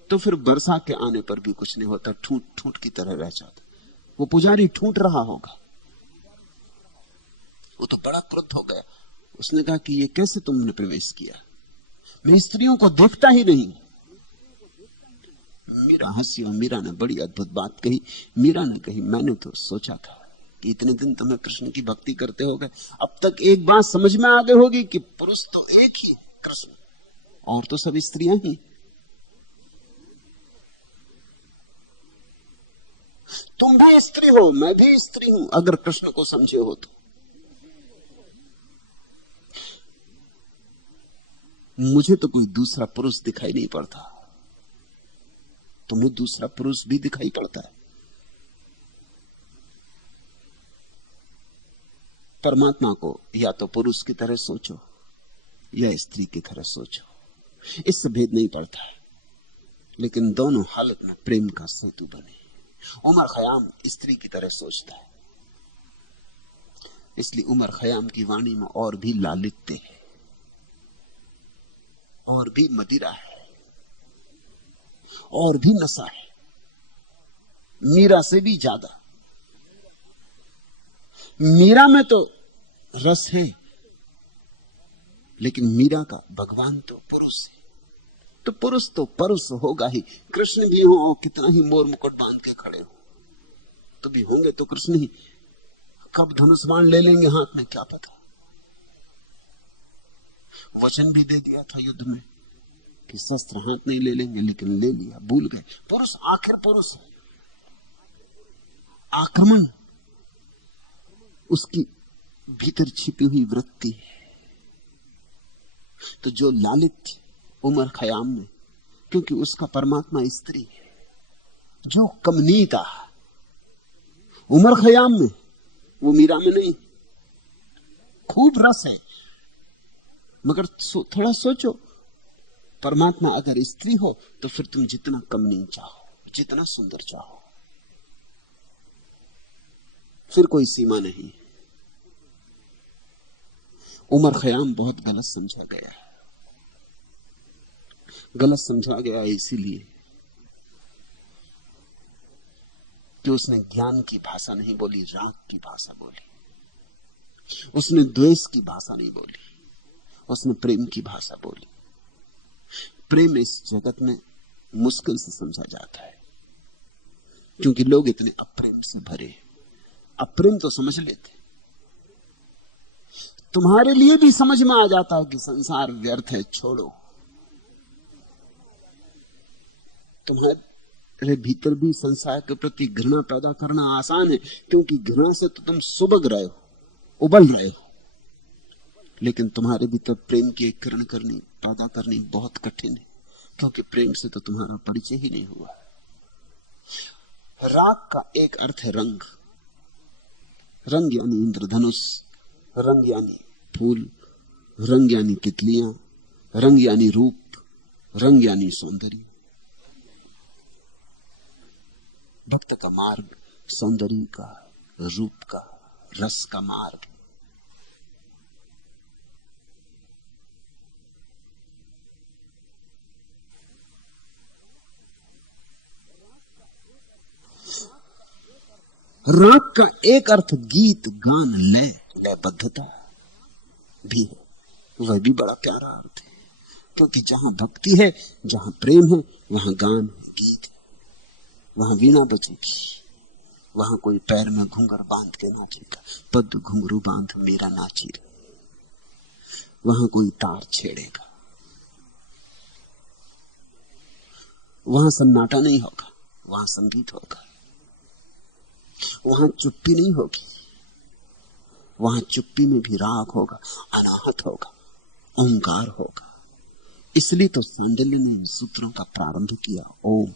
तो फिर वर्षा के आने पर भी कुछ नहीं होता, ठूंठ ठूंठ की तरह रह जाता। वो पुजारी ठूंठ रहा होगा। वो तो बड़ा क्रुद्ध हो गया। उसने कहा कि ये कैसे तुमने प्रवेश किया, मैं स्त्रियों को देखता ही नहीं। मीरा हंसी और मीरा ने बड़ी अद्भुत बात कही। मीरा ने कही, मैंने तो सोचा था कि इतने दिन तुम्हें कृष्ण की भक्ति करते हो गए, अब तक एक बात समझ में आ गई होगी कि पुरुष तो एक ही कृष्ण, और तो सब स्त्रियां ही। तुम भी स्त्री हो, मैं भी स्त्री हूं, अगर कृष्ण को समझे हो तो। मुझे तो कोई दूसरा पुरुष दिखाई नहीं पड़ता, तुम्हें दूसरा पुरुष भी दिखाई पड़ता है। परमात्मा को या तो पुरुष की तरह सोचो या स्त्री की तरह सोचो, इससे भेद नहीं पड़ता है, लेकिन दोनों हालत में प्रेम का सेतु बने। उमर खयाम स्त्री की तरह सोचता है, इसलिए उमर खयाम की वाणी में और भी लालित्य है, और भी मदिरा है, और भी नशा है, मीरा से भी ज्यादा। मीरा में तो रस है, लेकिन मीरा का भगवान तो पुरुष है, तो पुरुष तो परुष होगा ही। कृष्ण भी हो और कितना ही मोर मुकुट बांध के खड़े हो तो भी होंगे तो कृष्ण ही। कब धनुष बाण ले लेंगे हाथ में क्या पता। वचन भी दे दिया था युद्ध में कि शस्त्र हाथ नहीं ले लेंगे, लेकिन ले लिया, भूल गए। पुरुष आखिर पुरुष है, आक्रमण उसकी भीतर छिपी हुई वृत्ति है। तो जो लालित्य उमर खयाम में, क्योंकि उसका परमात्मा स्त्री है, जो कमनीयता उमर खयाम में वो मीरा में नहीं। खूब रस है, मगर थोड़ा सोचो, परमात्मा अगर स्त्री हो तो फिर तुम जितना कमनीय चाहो, जितना सुंदर चाहो, फिर कोई सीमा नहीं। उमर खयाम बहुत गलत समझा गया है। गलत समझा गया इसीलिए कि उसने ज्ञान की भाषा नहीं बोली, राग की भाषा बोली। उसने द्वेष की भाषा नहीं बोली, उसने प्रेम की भाषा बोली। प्रेम इस जगत में मुश्किल से समझा जाता है, क्योंकि लोग इतने अप्रेम से भरे। अप्रेम तो समझ लेते, तुम्हारे लिए भी समझ में आ जाता है कि संसार व्यर्थ है, छोड़ो। तुम्हारे भीतर भी संसार के प्रति घृणा पैदा करना आसान है, क्योंकि घृणा से तो तुम सुबग रहे हो, उबल रहे हो। लेकिन तुम्हारे भीतर प्रेम की एक किरण करनी, पैदा करनी बहुत कठिन है, क्योंकि प्रेम से तो तुम्हारा परिचय ही नहीं हुआ। राग का एक अर्थ है रंग। रंग यानी इंद्रधनुष, रंग यानी फूल, रंग यानी तितलियां, रंग यानी रूप, रंग यानी सौंदर्य। भक्त का मार्ग सौंदर्य का, रूप का, रस का मार्ग। राग का एक अर्थ गीत, गान, लयबद्धता भी है। वह भी बड़ा प्यारा अर्थ है, क्योंकि जहां भक्ति है, जहां प्रेम है, वहां गान है, गीत है, वहां वीणा बजेगी, वहां कोई पैर में घुंघर बांध के नाचेगा, पद घुंघरू बांध मेरा नाची रे, वहां कोई तार छेड़ेगा। वहां सन्नाटा नहीं होगा, वहां संगीत होगा। वहां चुप्पी नहीं होगी, वहां चुप्पी में भी राग होगा, अनाहत होगा, ओंकार होगा। इसलिए तो सांडिल्य ने इन सूत्रों का प्रारंभ किया, ओम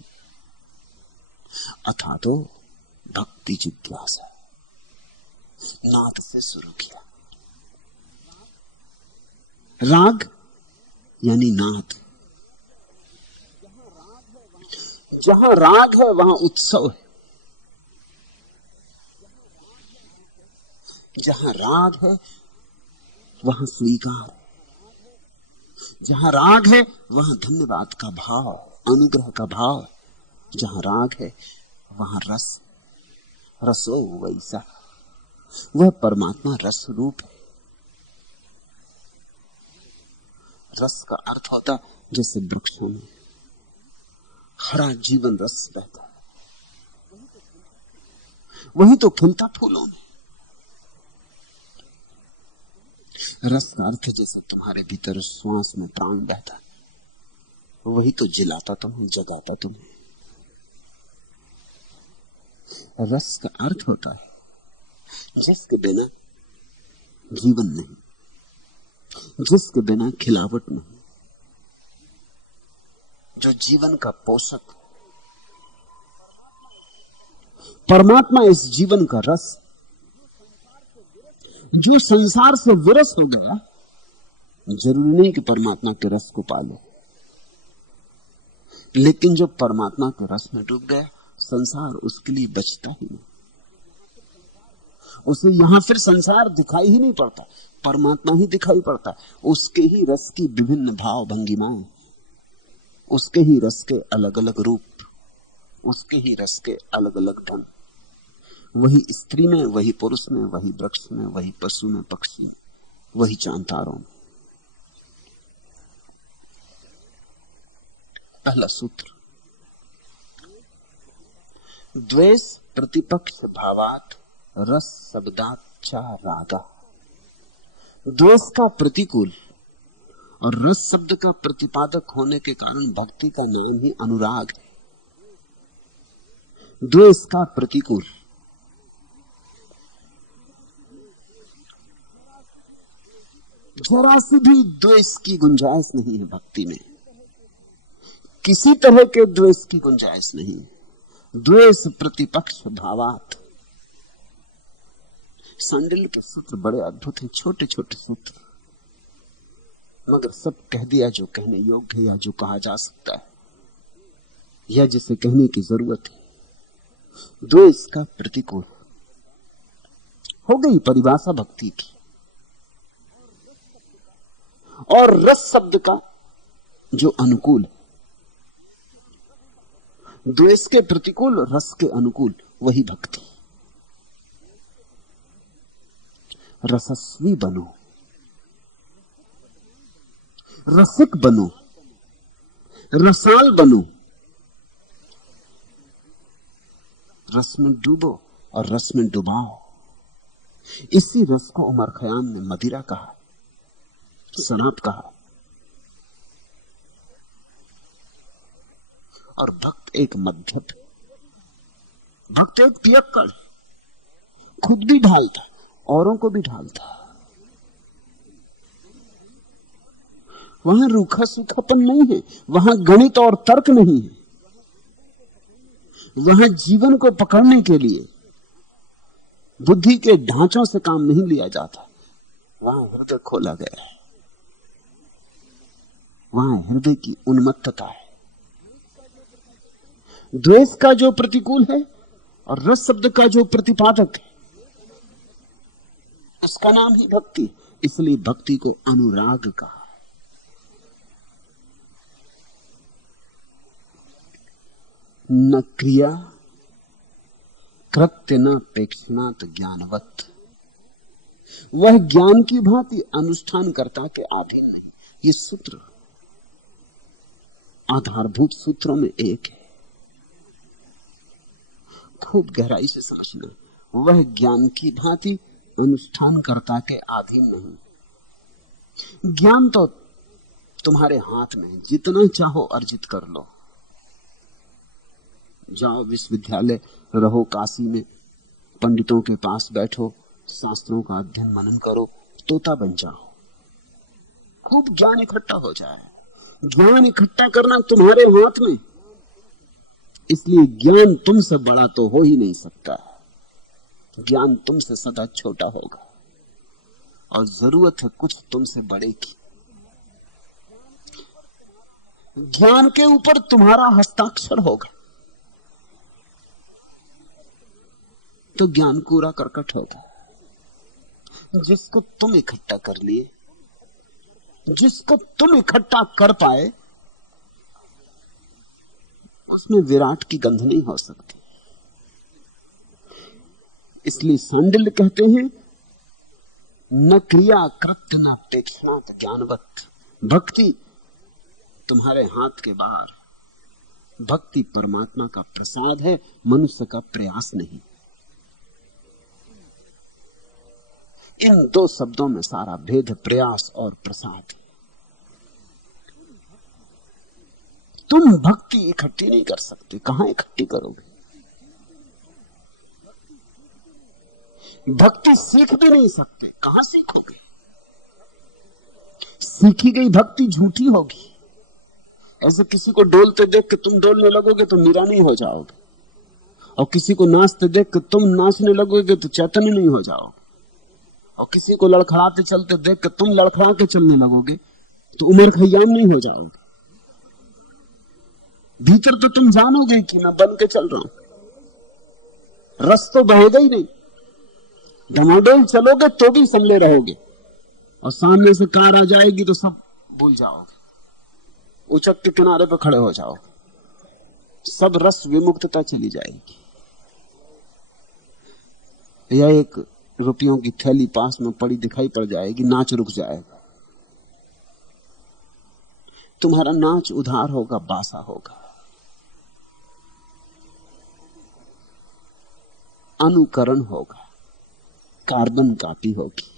अथातो भक्ति जिज्ञासा, नाद से शुरू किया। राग यानी नाद। जहां राग है वहां उत्सव है, जहां राग है वहां स्वीकार, जहां राग है वहां धन्यवाद का भाव, अनुग्रह का भाव। जहां राग है वहां रस, रसो वैसा, वह परमात्मा रस रूप है। रस का अर्थ होता जैसे वृक्षों में हरा जीवन रस रहता है, वही तो खिलता फूलों में। रस का अर्थ है जैसे तुम्हारे भीतर श्वास में प्राण बहता, वही तो जिलाता तुम्हें, जगाता तुम्हें। रस का अर्थ होता है जिसके बिना जीवन नहीं, जिसके बिना खिलावट नहीं, जो जीवन का पोषक। परमात्मा इस जीवन का रस, जो संसार से विरस हो गया, जरूरी नहीं कि परमात्मा के रस को पाले, लेकिन जो परमात्मा के रस में डूब गया, संसार उसके लिए बचता ही नहीं। उसे यहां फिर संसार दिखाई ही नहीं पड़ता, परमात्मा ही दिखाई पड़ता। उसके ही रस की विभिन्न भाव भंगिमाएं, उसके ही रस के अलग अलग रूप, उसके ही रस के अलग अलग ढंग। वही स्त्री में, वही पुरुष में, वही वृक्ष में, वही पशु में, पक्षी में, वही चांद तारों में। पहला सूत्र, द्वेष प्रतिपक्ष भावात रस शब्दात चा रागा। द्वेष का प्रतिकूल और रस शब्द का प्रतिपादक होने के कारण भक्ति का नाम ही अनुराग है। द्वेष का प्रतिकूल, जरा सी भी द्वेष की गुंजाइश नहीं है भक्ति में, किसी तरह के द्वेष की गुंजाइश नहीं। द्वेष प्रतिपक्ष भावात। सांडिल्य के सूत्र बड़े अद्भुत हैं, छोटे छोटे सूत्र, मगर सब कह दिया जो कहने योग्य है, या जो कहा जा सकता है, या जिसे कहने की जरूरत है। द्वेष का प्रतिकूल हो गई परिभाषा भक्ति की। और रस शब्द का जो अनुकूल है, द्वेष के प्रतिकूल, रस के अनुकूल, वही भक्ति। रसस्वी बनो, रसिक बनो, रसाल बनो, रस में डूबो और रस में डुबाओ। इसी रस को उमर खयाम ने मदिरा कहा, शराब कहा। और भक्त एक मध्यप, भक्त एक पियक्कड़, खुद भी ढालता, औरों को भी ढालता। वहां रूखा सूखापन नहीं है, वहां गणित और तर्क नहीं है, वहां जीवन को पकड़ने के लिए बुद्धि के ढांचों से काम नहीं लिया जाता। वहां हृदय खोला गया है, वहां हृदय की उन्मत्तता है। द्वेष का जो प्रतिकूल है और रस शब्द का जो प्रतिपादक है, उसका नाम ही भक्ति। इसलिए भक्ति को अनुराग कहा। न क्रिया कृत्य न पेक्षणात ज्ञानवत। वह ज्ञान की भांति अनुष्ठानकर्ता के अधीन नहीं। ये सूत्र आधारभूत सूत्रों में एक है, खूब गहराई से समझना। वह ज्ञान की भांति अनुष्ठानकर्ता के अधीन नहीं। ज्ञान तो तुम्हारे हाथ में, जितना चाहो अर्जित कर लो। जाओ विश्वविद्यालय, रहो काशी में, पंडितों के पास बैठो, शास्त्रों का अध्ययन मनन करो, तोता बन जाओ, खूब ज्ञान इकट्ठा हो जाए। ज्ञान इकट्ठा करना तुम्हारे हाथ में, इसलिए ज्ञान तुमसे बड़ा तो हो ही नहीं सकता। ज्ञान तुमसे सदा छोटा होगा और जरूरत है कुछ तुमसे बड़े की। ज्ञान के ऊपर तुम्हारा हस्ताक्षर होगा तो ज्ञान कूड़ा करकट होगा। जिसको तुम इकट्ठा कर लिए, जिसको तुम इकट्ठा कर पाए, उसमें विराट की गंध नहीं हो सकती। इसलिए सांडिल्य कहते हैं न क्रिया कृत्य न अपेक्षात ज्ञानवत। भक्ति तुम्हारे हाथ के बाहर, भक्ति परमात्मा का प्रसाद है, मनुष्य का प्रयास नहीं। इन दो शब्दों में सारा भेद, प्रयास और प्रसाद। तुम भक्ति इकट्ठी नहीं कर सकते, कहां इकट्ठी करोगे? भक्ति सीख भी नहीं सकते, कहां सीखोगे? सीखी गई भक्ति झूठी होगी। ऐसे किसी को डोलते देख के तुम डोलने लगोगे तो मीरा नहीं हो जाओगे, और किसी को नाचते देख के तुम नाचने लगोगे तो चैतन्य नहीं हो जाओगे, और किसी को लड़खड़ाते चलते देख के तुम लड़खड़ा के चलने लगोगे तो उमर खयाम नहीं हो जाओगे। भीतर तो तुम जानोगे कि मैं बन के चल रहा हूं, रस तो बहेगा ही नहीं। डमाडोल चलोगे तो भी संभले रहोगे, और सामने से कार आ जाएगी तो सब भूल जाओगे, उचक के किनारे पर खड़े हो जाओगे, सब रस विमुक्तता चली जाएगी। या एक रुपयों की थैली पास में पड़ी दिखाई पड़ जाएगी, नाच रुक जाएगा। तुम्हारा नाच उधार होगा, बासा होगा, अनुकरण होगा, कार्बन कॉपी होगी।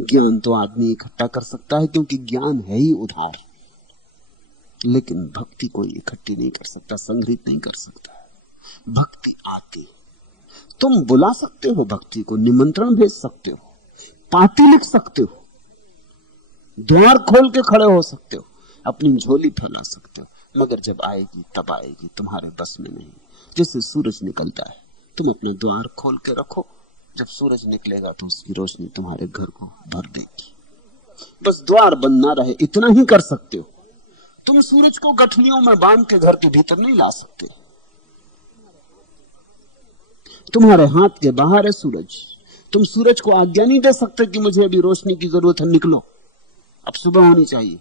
ज्ञान तो आदमी इकट्ठा कर सकता है क्योंकि ज्ञान है ही उधार, लेकिन भक्ति कोई इकट्ठी नहीं कर सकता, संग्रहित नहीं कर सकता। भक्ति आती, तुम बुला सकते हो भक्ति को, निमंत्रण भेज सकते हो, पाती लिख सकते हो, द्वार खोल के खड़े हो सकते हो, अपनी झोली फैला सकते हो, मगर जब आएगी तब आएगी, तुम्हारे बस में नहीं। जैसे सूरज निकलता है, तुम अपने द्वार खोल के रखो, जब सूरज निकलेगा तो उसकी रोशनी तुम्हारे घर को भर देगी। बस द्वार बंद ना रहे, इतना ही कर सकते हो। तुम सूरज को गठलियों में बांध के घर के भीतर नहीं ला सकते। तुम्हारे हाथ के बाहर है सूरज। तुम सूरज को आज्ञा नहीं दे सकते कि मुझे अभी रोशनी की जरूरत है, निकलो, अब सुबह होनी चाहिए।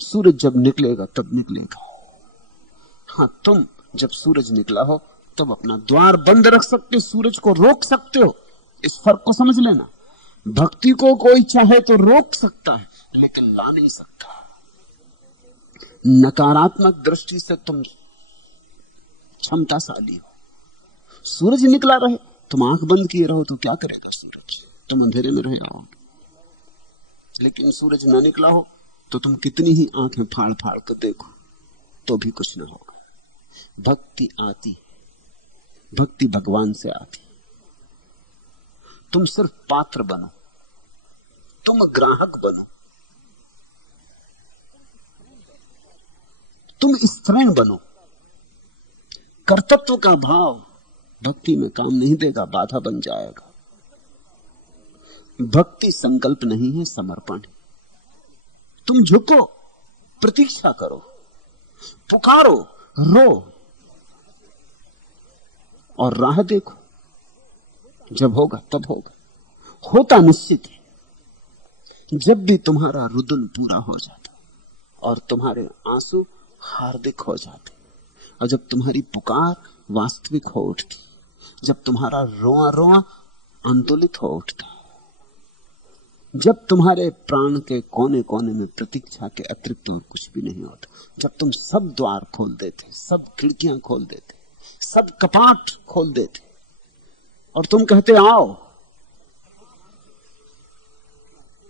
सूरज जब निकलेगा तब निकलेगा। हाँ, तुम जब सूरज निकला हो तब अपना द्वार बंद रख सकते हो, सूरज को रोक सकते हो। इस फर्क को समझ लेना। भक्ति को कोई चाहे तो रोक सकता है, लेकिन ला नहीं सकता। नकारात्मक दृष्टि से तुम क्षमताशाली हो। सूरज निकला रहे, तुम आंख बंद किए रहो तो क्या करेगा सूरज? तुम अंधेरे में रहे रहो। लेकिन सूरज ना निकला हो तो तुम कितनी ही आंखें फाड़ फाड़ कर देखो तो भी कुछ ना होगा। भक्ति आती, भक्ति भगवान से आती। तुम सिर्फ पात्र बनो, तुम ग्राहक बनो, तुम स्त्रीण बनो। कर्तव्य का भाव भक्ति में काम नहीं देगा, बाधा बन जाएगा। भक्ति संकल्प नहीं है, समर्पण है। तुम झुको, प्रतीक्षा करो, पुकारो, रो और राह देखो। जब होगा तब होगा, होता निश्चित है। जब भी तुम्हारा रुदन पूरा हो जाता और तुम्हारे आंसू हार्दिक हो जाते, और जब तुम्हारी पुकार वास्तविक हो उठती, जब तुम्हारा रोआ रोआ अंतुलित हो उठता, जब तुम्हारे प्राण के कोने कोने में प्रतीक्षा के अतिरिक्त और कुछ भी नहीं होता, जब तुम सब द्वार खोल देते, सब खिड़कियां खोल देते, सब कपाट खोल देते और तुम कहते आओ,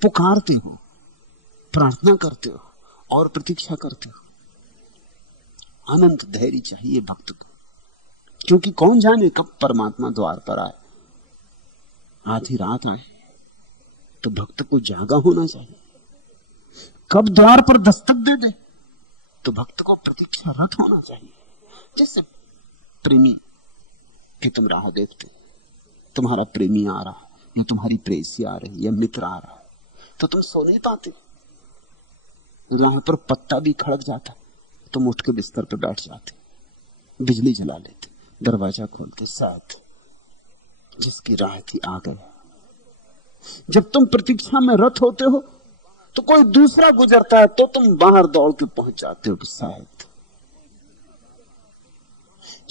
पुकारते हो, प्रार्थना करते हो और प्रतीक्षा करते हो। अनंत धैर्य चाहिए भक्त को, क्योंकि कौन जाने कब परमात्मा द्वार पर आए। आधी रात आए तो भक्त को जागा होना चाहिए। कब द्वार पर दस्तक दे दे तो भक्त को प्रतीक्षारत होना चाहिए। जैसे प्रेमी कि तुम राह देखते, तुम्हारा प्रेमी आ रहा, या तुम्हारी प्रेयसी आ रही, या मित्र आ रहा, तो तुम सो नहीं पाते। राह पर पत्ता भी खड़क जाता, तुम उठ के बिस्तर पर बैठ जाते, बिजली जला लेते, दरवाजा खोलते, शायद जिसकी राह थी आ गया। जब तुम प्रतीक्षा में रत होते हो तो कोई दूसरा गुजरता है तो तुम बाहर दौड़ के पहुंच जाते हो कि शायद।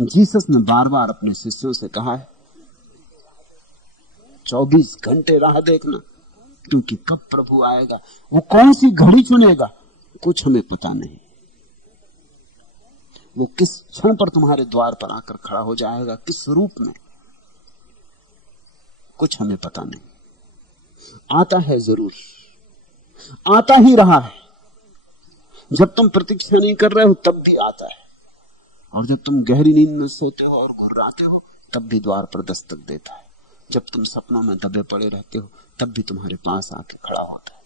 जीसस ने बार बार अपने शिष्यों से कहा है 24 घंटे राह देखना, क्योंकि कब प्रभु आएगा, वो कौन सी घड़ी चुनेगा, कुछ हमें पता नहीं। वो किस क्षण पर तुम्हारे द्वार पर आकर खड़ा हो जाएगा, किस रूप में, कुछ हमें पता नहीं। आता है जरूर, आता ही रहा है। जब तुम प्रतीक्षा नहीं कर रहे हो तब भी आता है, और जब तुम गहरी नींद में सोते हो और घुर्राते हो तब भी द्वार पर दस्तक देता है। जब तुम सपनों में दबे पड़े रहते हो तब भी तुम्हारे पास आके खड़ा होता है।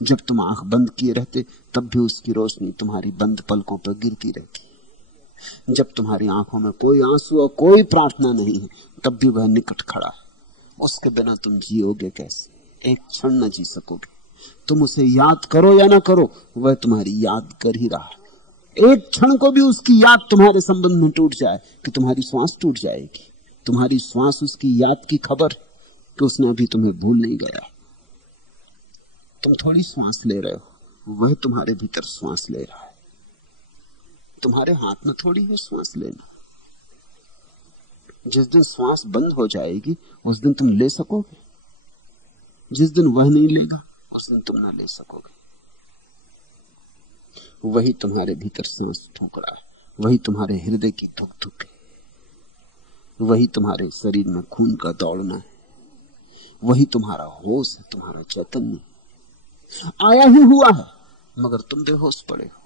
जब तुम आंख बंद किए रहते तब भी उसकी रोशनी तुम्हारी बंद पलकों पर गिरती रहती। जब तुम्हारी आंखों में कोई आंसू और कोई प्रार्थना नहीं है तब भी वह निकट खड़ा है। उसके बिना तुम जियोगे कैसे? एक क्षण न जी सकोगे। तुम उसे याद करो या ना करो, वह तुम्हारी याद कर ही रहा है। एक क्षण को भी उसकी याद तुम्हारे संबंध में टूट जाए कि तुम्हारी श्वास टूट जाएगी। तुम्हारी श्वास उसकी याद की खबर है कि उसने अभी तुम्हें भूल नहीं गया। तुम थोड़ी श्वास ले रहे हो, वह तुम्हारे भीतर श्वास ले रहा है। तुम्हारे हाथ में थोड़ी है श्वास लेना। जिस दिन श्वास बंद हो जाएगी उस दिन तुम ले सकोगे, जिस दिन वह नहीं लेगा उस दिन तुम ना ले सकोगे। वही तुम्हारे भीतर सांस फूंक रहा है, वही तुम्हारे हृदय की धुक धुक है, वही तुम्हारे शरीर में खून का दौड़ना है, वही तुम्हारा होश है, तुम्हारा चैतन्य आया ही हुआ है, मगर तुम बेहोश पड़े हो।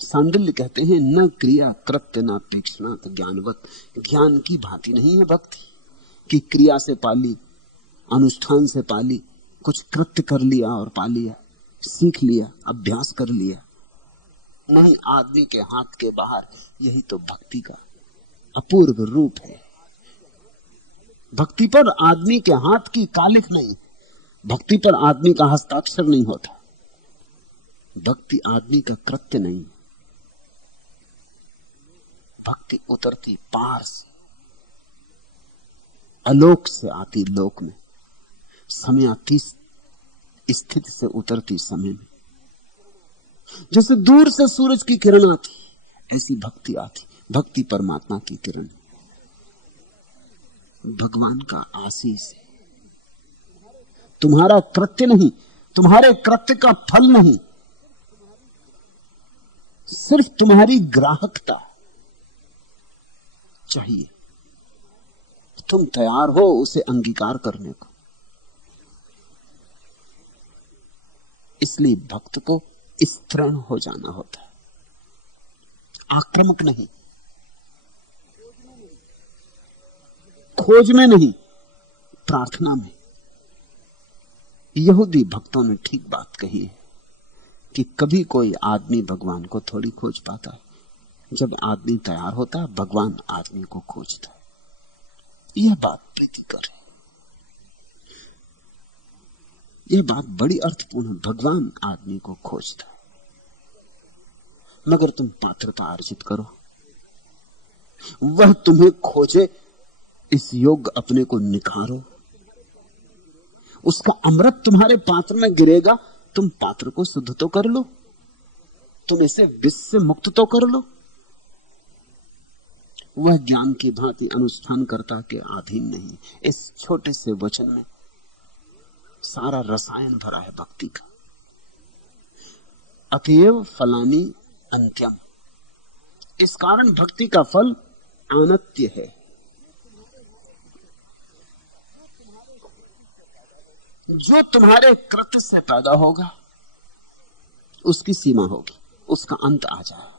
सांडिल्य कहते हैं न क्रिया कृत्य न तीक्ष्णात ज्ञानवत। ज्ञान की भांति नहीं है भक्ति कि क्रिया से पाली, अनुष्ठान से पाली, कुछ कृत्य कर लिया और पा लिया, सीख लिया, अभ्यास कर लिया। नहीं, आदमी के हाथ के बाहर। यही तो भक्ति का अपूर्व रूप है। भक्ति पर आदमी के हाथ की कालिख नहीं, भक्ति पर आदमी का हस्ताक्षर नहीं होता, भक्ति आदमी का कृत्य नहीं। भक्ति उतरती पार से, अलोक से आती लोक में, समयाती स्थिति से उतरती समय में। जैसे दूर से सूरज की किरण आती, ऐसी भक्ति आती। भक्ति परमात्मा की किरण, भगवान का आशीष है। तुम्हारा कृत्य नहीं, तुम्हारे कृत्य का फल नहीं, सिर्फ तुम्हारी ग्राहकता चाहिए। तुम तैयार हो उसे अंगीकार करने को। इसलिए भक्त को स्तृण हो जाना होता है, आक्रामक नहीं, खोज में नहीं, प्रार्थना में। यहूदी भक्तों ने ठीक बात कही है कि कभी कोई आदमी भगवान को थोड़ी खोज पाता है। जब आदमी तैयार होता है भगवान आदमी को खोजता है। यह बात प्रीतिकर है, यह बात बड़ी अर्थपूर्ण है। भगवान आदमी को खोजता है, मगर तुम पात्रता अर्जित करो, वह तुम्हें खोजे, इस योग्य अपने को निखारो। उसका अमृत तुम्हारे पात्र में गिरेगा, तुम पात्र को शुद्ध तो कर लो, तुम इसे विष से मुक्त तो कर लो। वह ज्ञान की भांति अनुष्ठान करता के अधीन नहीं। इस छोटे से वचन में सारा रसायन भरा है भक्ति का। अतएव फलानि अंत्यम, इस कारण भक्ति का फल अनित्य है। जो तुम्हारे कृत्य से पैदा होगा उसकी सीमा होगी, उसका अंत आ जाएगा।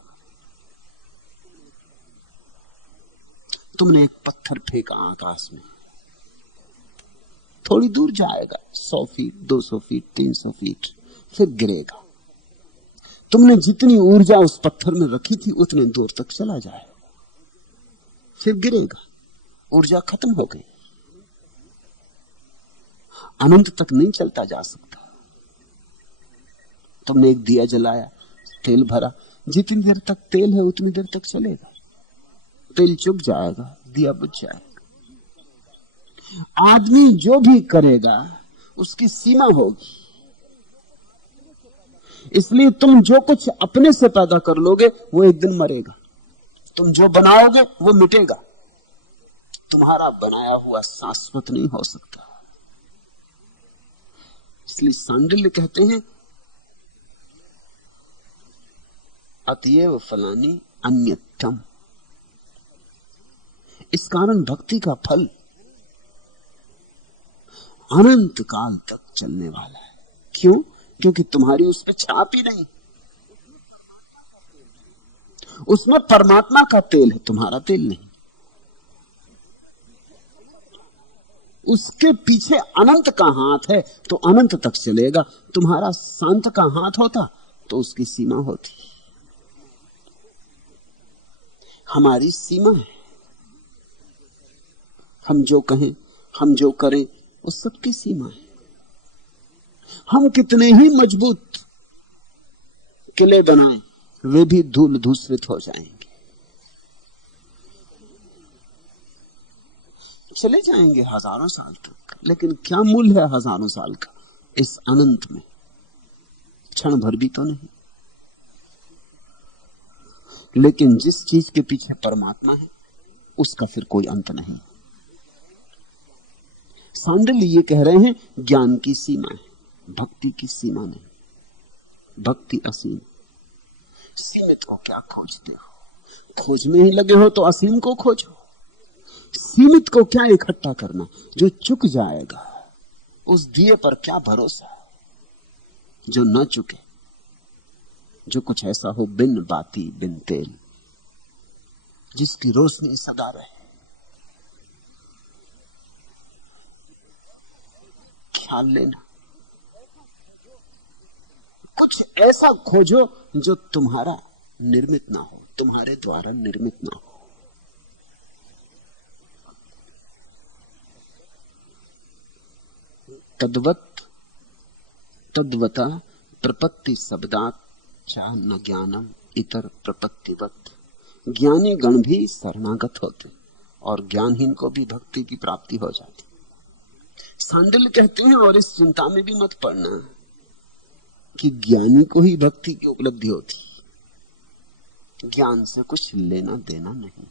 तुमने एक पत्थर फेंका आकाश में, थोड़ी दूर जाएगा, 100 फीट, 200 फीट, 300 फीट, फिर गिरेगा। तुमने जितनी ऊर्जा उस पत्थर में रखी थी उतने दूर तक चला जाएगा, फिर गिरेगा, ऊर्जा खत्म हो गई। अनंत तक नहीं चलता जा सकता। तुमने एक दिया जलाया, तेल भरा, जितनी देर तक तेल है उतनी देर तक चलेगा। तेल चुक जाएगा, दिया बुझ जाएगा। आदमी जो भी करेगा उसकी सीमा होगी। इसलिए तुम जो कुछ अपने से पैदा कर लोगे वो एक दिन मरेगा। तुम जो बनाओगे वो मिटेगा। तुम्हारा बनाया हुआ शाश्वत नहीं हो सकता। इसलिए सांडिल्य कहते हैं अतएव फलानी अन्यतम। इस कारण भक्ति का फल अनंत काल तक चलने वाला है। क्यों? क्योंकि तुम्हारी उस पर छाप ही नहीं। उसमें परमात्मा का तेल है, तुम्हारा तेल नहीं। उसके पीछे अनंत का हाथ है तो अनंत तक चलेगा। तुम्हारा शांत का हाथ होता तो उसकी सीमा होती। हमारी सीमा है। हम जो कहें, हम जो करें, उस सब की सीमा है। हम कितने ही मजबूत किले बनाएं, वे भी धूल धूसरित हो जाएंगे, चले जाएंगे हजारों साल तक। लेकिन क्या मूल्य है हजारों साल का इस अनंत में? क्षण भर भी तो नहीं। लेकिन जिस चीज के पीछे परमात्मा है उसका फिर कोई अंत नहीं। सांडिल्य ये कह रहे हैं ज्ञान की सीमा है, भक्ति की सीमा नहीं। भक्ति असीम। सीमित को क्या खोजते हो? खोज में ही लगे हो तो असीम को खोजो। सीमित को क्या इकट्ठा करना जो चुक जाएगा? उस दिए पर क्या भरोसा जो न चुके, जो कुछ ऐसा हो बिन बाती बिन तेल, जिसकी रोशनी सदा रहे। ख्याल लेना, कुछ ऐसा खोजो जो तुम्हारा निर्मित ना हो, तुम्हारे द्वारा निर्मित ना हो। तद्वत तद्वता प्रपत्ति शब्दात चा न ज्ञानम इतर प्रपत्तिवत। ज्ञानी गण भी शरणागत होते और ज्ञानहीन को भी भक्ति की प्राप्ति हो जाती। सांडिल्य कहते हैं, और इस चिंता में भी मत पड़ना कि ज्ञानी को ही भक्ति की उपलब्धि होती। ज्ञान से कुछ लेना देना नहीं।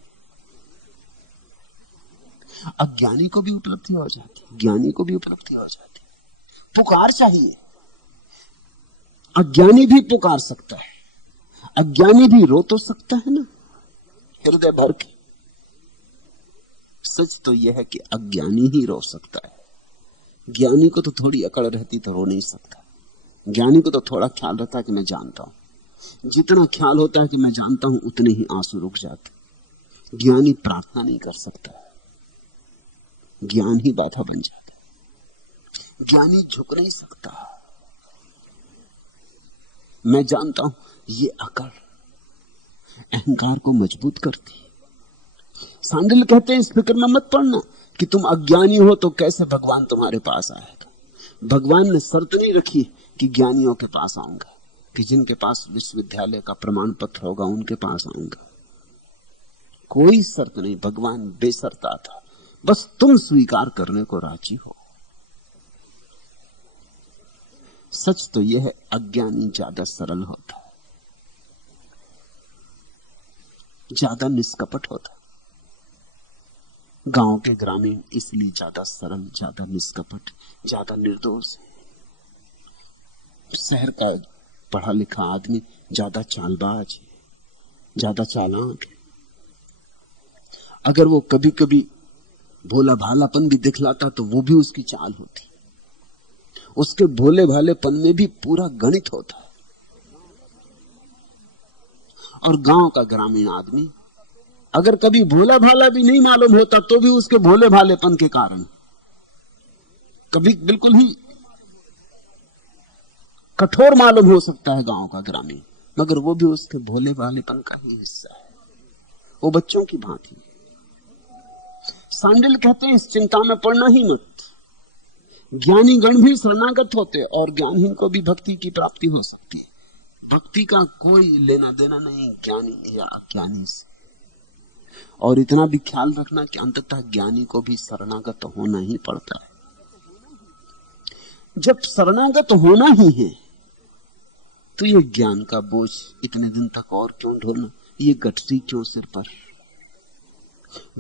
अज्ञानी को भी उपलब्धि हो जाती, ज्ञानी को भी उपलब्धि हो जाती। पुकार चाहिए। अज्ञानी भी पुकार सकता है, अज्ञानी भी रो तो सकता है ना, हृदय भर के। सच तो यह है कि अज्ञानी ही रो सकता है। ज्ञानी को तो थोड़ी अकड़ रहती तो रो नहीं सकता। ज्ञानी को तो थोड़ा ख्याल रहता है कि मैं जानता हूं। जितना ख्याल होता है कि मैं जानता हूं उतने ही आंसू रुक जाते। ज्ञानी प्रार्थना नहीं कर सकता, ज्ञान ही बाधा बन जाता। ज्ञानी झुक नहीं सकता। मैं जानता हूं, ये अकड़ अहंकार को मजबूत करती। सांडिल्य कहते हैं इस फिक्र में मत पड़ना कि तुम अज्ञानी हो तो कैसे भगवान तुम्हारे पास आएगा। भगवान ने शर्त नहीं रखी कि ज्ञानियों के पास आऊंगा, कि जिनके पास विश्वविद्यालय का प्रमाण पत्र होगा उनके पास आऊंगा। कोई शर्त नहीं, भगवान बेशर्त आता। बस तुम स्वीकार करने को राजी हो। सच तो यह है, अज्ञानी ज्यादा सरल होता है, ज्यादा निष्कपट होता। गांव के ग्रामीण इसलिए ज्यादा सरल, ज्यादा निष्कपट, ज्यादा निर्दोष है। शहर का पढ़ा लिखा आदमी ज्यादा चालबाज, ज्यादा चालाक है। अगर वो कभी कभी भोला भालापन भी दिखलाता तो वो भी उसकी चाल होती। उसके भोले भालेपन में भी पूरा गणित होता है। और गांव का ग्रामीण आदमी अगर कभी भोला भाला भी नहीं मालूम होता तो भी उसके भोले भालेपन के कारण कभी बिल्कुल ही कठोर मालूम हो सकता है गांव का ग्रामीण, मगर वो भी उसके भोले भालेपन का ही हिस्सा है। वो बच्चों की भांति। सांडिल्य कहते हैं इस चिंता में पड़ना ही मत। ज्ञानी गण भी शरणागत होते और ज्ञानहीन को भी भक्ति की प्राप्ति हो सकती है। भक्ति का कोई लेना देना नहीं ज्ञानी या अज्ञानी से। और इतना भी ख्याल रखना कि अंततः ज्ञानी को भी शरणागत होना ही पड़ता है। जब शरणागत होना ही है तो ये ज्ञान का बोझ इतने दिन तक और क्यों ढोना, ये गठरी क्यों सिर पर।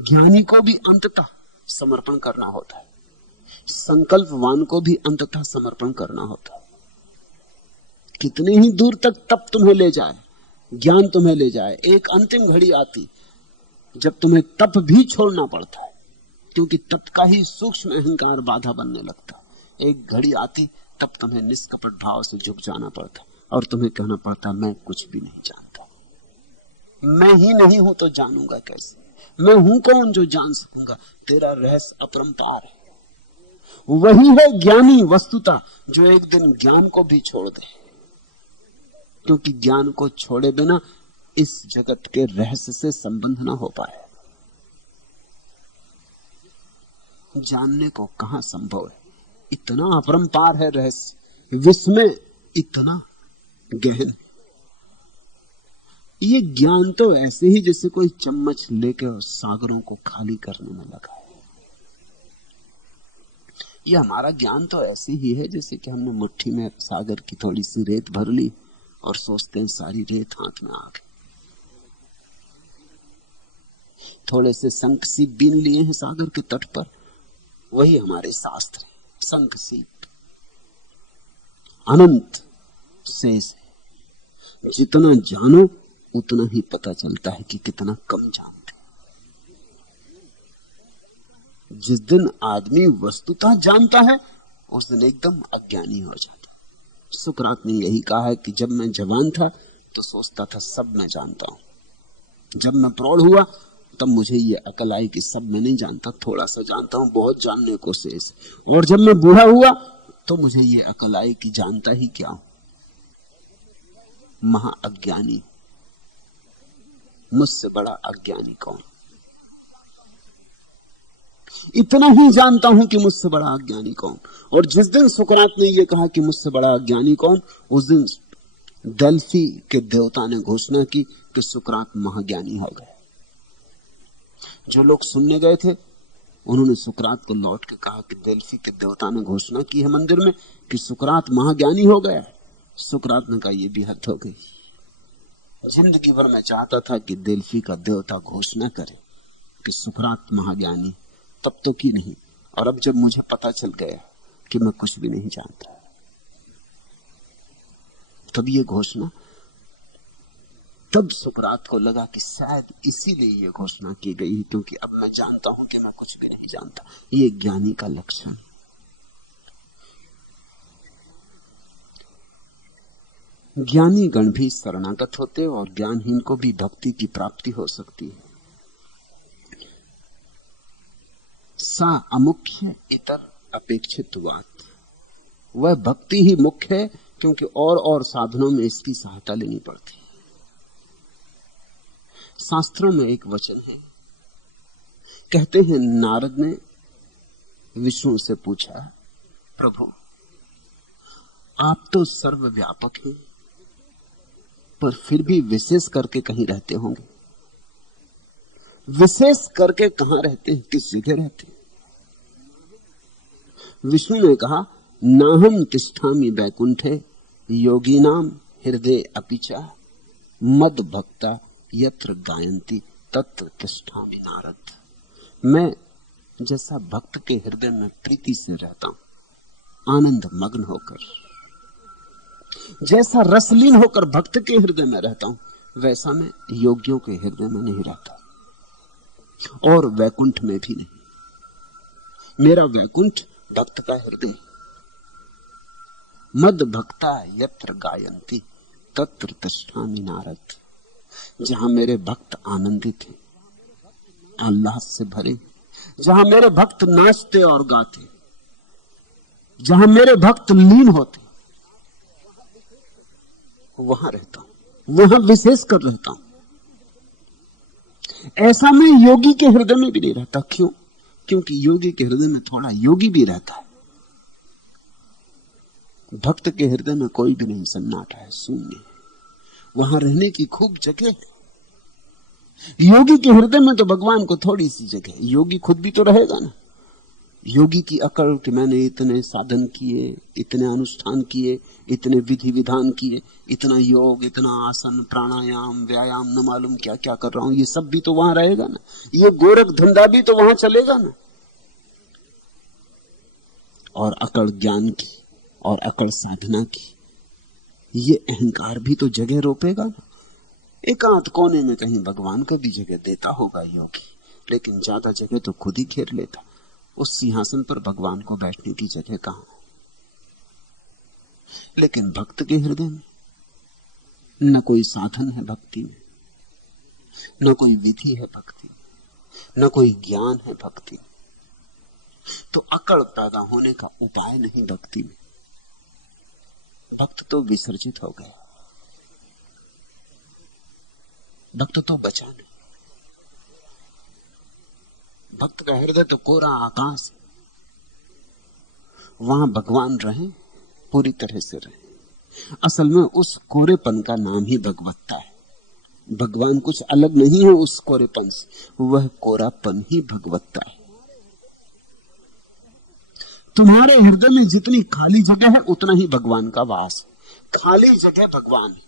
ज्ञानी को भी अंततः समर्पण करना होता है, संकल्पवान को भी अंततः समर्पण करना होता है। कितने ही दूर तक तप तुम्हें ले जाए, ज्ञान तुम्हें ले जाए, एक अंतिम घड़ी आती जब तुम्हें तप भी छोड़ना पड़ता है, क्योंकि तप का ही सूक्ष्म अहंकार बाधा बनने लगता है। एक घड़ी आती तब तुम्हें निष्कपट भाव से झुक जाना पड़ता और तुम्हें कहना पड़ता मैं कुछ भी नहीं जानता। मैं ही नहीं हूं तो जानूंगा कैसे? मैं हूं कौन जो जान सकूंगा? तेरा रहस्य अपरंपार है। वही है ज्ञानी वस्तुता जो एक दिन ज्ञान को भी छोड़ दे, क्योंकि ज्ञान को छोड़े बिना इस जगत के रहस्य से संबंध ना हो पाए। जानने को कहां संभव है, इतना अपरंपार है रहस्य, विस्मय इतना गहन। ये ज्ञान तो ऐसे ही जैसे कोई चम्मच लेके और सागरों को खाली करने में लगा है। ये हमारा ज्ञान तो ऐसे ही है जैसे कि हमने मुट्ठी में सागर की थोड़ी सी रेत भर ली और सोचते हैं सारी रेत हाथ में आ गई। थोड़े से शंख सीप बीन लिए हैं सागर के तट पर, वही हमारे शास्त्र है। शंख सीप अनंत शेष है। जितना जानो उतना ही पता चलता है कि कितना कम जानते। जिस दिन आदमी वस्तुतः जानता है उस दिन एकदम अज्ञानी हो जाता। सुकरात ने यही कहा है कि जब मैं जवान था तो सोचता था सब मैं जानता हूं। जब मैं प्रौढ़ हुआ तब मुझे ये अकल आई कि सब मैं नहीं जानता, थोड़ा सा जानता हूं, बहुत जानने को शेष। और जब मैं बूढ़ा हुआ तो मुझे ये अकल आई कि जानता ही क्या हूं, महा अज्ञानी। मुझसे बड़ा अज्ञानी कौन? इतना ही जानता हूं कि मुझसे बड़ा अज्ञानी कौन। और जिस दिन सुकरात ने यह कहा कि मुझसे बड़ा अज्ञानी कौन, उस दिन डेल्फी के देवता ने घोषणा की कि सुकरात महाज्ञानी हो गए। जो लोग सुनने गए थे उन्होंने सुकरात को लौट के कहा कि डेल्फी के देवता ने घोषणा की है मंदिर में कि सुकरात महाज्ञानी हो गया। सुकरात ने कहा यह भी हद हो गई। जिंदगी भर मैं चाहता था कि डेल्फी का देवता घोषणा करे कि सुकरात महाज्ञानी, तब तो की नहीं। और अब जब मुझे पता चल गया कि मैं कुछ भी नहीं जानता, तब ये घोषणा, तब सुकरात को लगा कि शायद इसीलिए ये घोषणा की गई है, क्योंकि अब मैं जानता हूं कि मैं कुछ भी नहीं जानता। ये ज्ञानी का लक्षण। ज्ञानी गण भी शरणागत होते और ज्ञानहीन को भी भक्ति की प्राप्ति हो सकती है। सा अमुख्य इतर अपेक्षितवात, वह भक्ति ही मुख्य है क्योंकि और साधनों में इसकी सहायता लेनी पड़ती है। शास्त्रों में एक वचन है, कहते हैं नारद ने विष्णु से पूछा, प्रभु आप तो सर्वव्यापक हैं, पर फिर भी विशेष करके कहीं रहते होंगे। विशेष करके कहां रहते हैं, किस जगह रहते हैं? विष्णु ने कहा, नाहम तिष्ठामि वैकुंठे योगिनाम हृदय अपिचा मद भक्ता यत्र गायन्ति तत्र तिष्ठामि नारद। मैं जैसा भक्त के हृदय में प्रीति से रहता हूं, आनंद मग्न होकर, जैसा रसलीन होकर भक्त के हृदय में रहता हूं, वैसा मैं योगियों के हृदय में नहीं रहता, और वैकुंठ में भी नहीं। मेरा वैकुंठ भक्त का हृदय। मद भक्ता यत्र गायन्ति तत्र तिष्ठामि नारद। जहां मेरे भक्त आनंदित हैं, आह्लाद से भरे, जहां मेरे भक्त नाचते और गाते, जहां मेरे भक्त लीन होते, वहां रहता हूं, वहां विशेष कर रहता हूं। ऐसा मैं योगी के हृदय में भी नहीं रहता। क्यों? क्योंकि योगी के हृदय में थोड़ा योगी भी रहता है, भक्त के हृदय में कोई भी नहीं, सन्नाटा है, शून्य है, वहां रहने की खूब जगह है। योगी के हृदय में तो भगवान को थोड़ी सी जगह है, योगी खुद भी तो रहेगा ना। योगी की अकड़ कि मैंने इतने साधन किए, इतने अनुष्ठान किए, इतने विधि विधान किए, इतना योग, इतना आसन, प्राणायाम, व्यायाम, न मालूम क्या क्या कर रहा हूं, ये सब भी तो वहां रहेगा ना। ये गोरख धंधा भी तो वहां चलेगा ना। और अकड़ ज्ञान की और अकड़ साधना की, ये अहंकार भी तो जगह रोपेगा ना। एकांत कोने में कहीं भगवान का भी जगह देता होगा योगी, लेकिन ज्यादा जगह तो खुद ही घेर लेता। उस सिंहासन पर भगवान को बैठने की जगह कहां। लेकिन भक्त के हृदय में न कोई साधन है भक्ति में, न कोई विधि है भक्ति में, न कोई ज्ञान है भक्ति में। तो अकड़ पैदा होने का उपाय नहीं भक्ति में। भक्त तो विसर्जित हो गया, भक्त तो बचा नहीं। भक्त का हृदय तो कोरा आकाश है, वहां भगवान रहे, पूरी तरह से रहे। असल में उस कोरेपन का नाम ही भगवत्ता है। भगवान कुछ अलग नहीं है उस कोरेपन से, वह कोरापन ही भगवत्ता है। तुम्हारे हृदय में जितनी खाली जगह है उतना ही भगवान का वास है। खाली जगह भगवान है,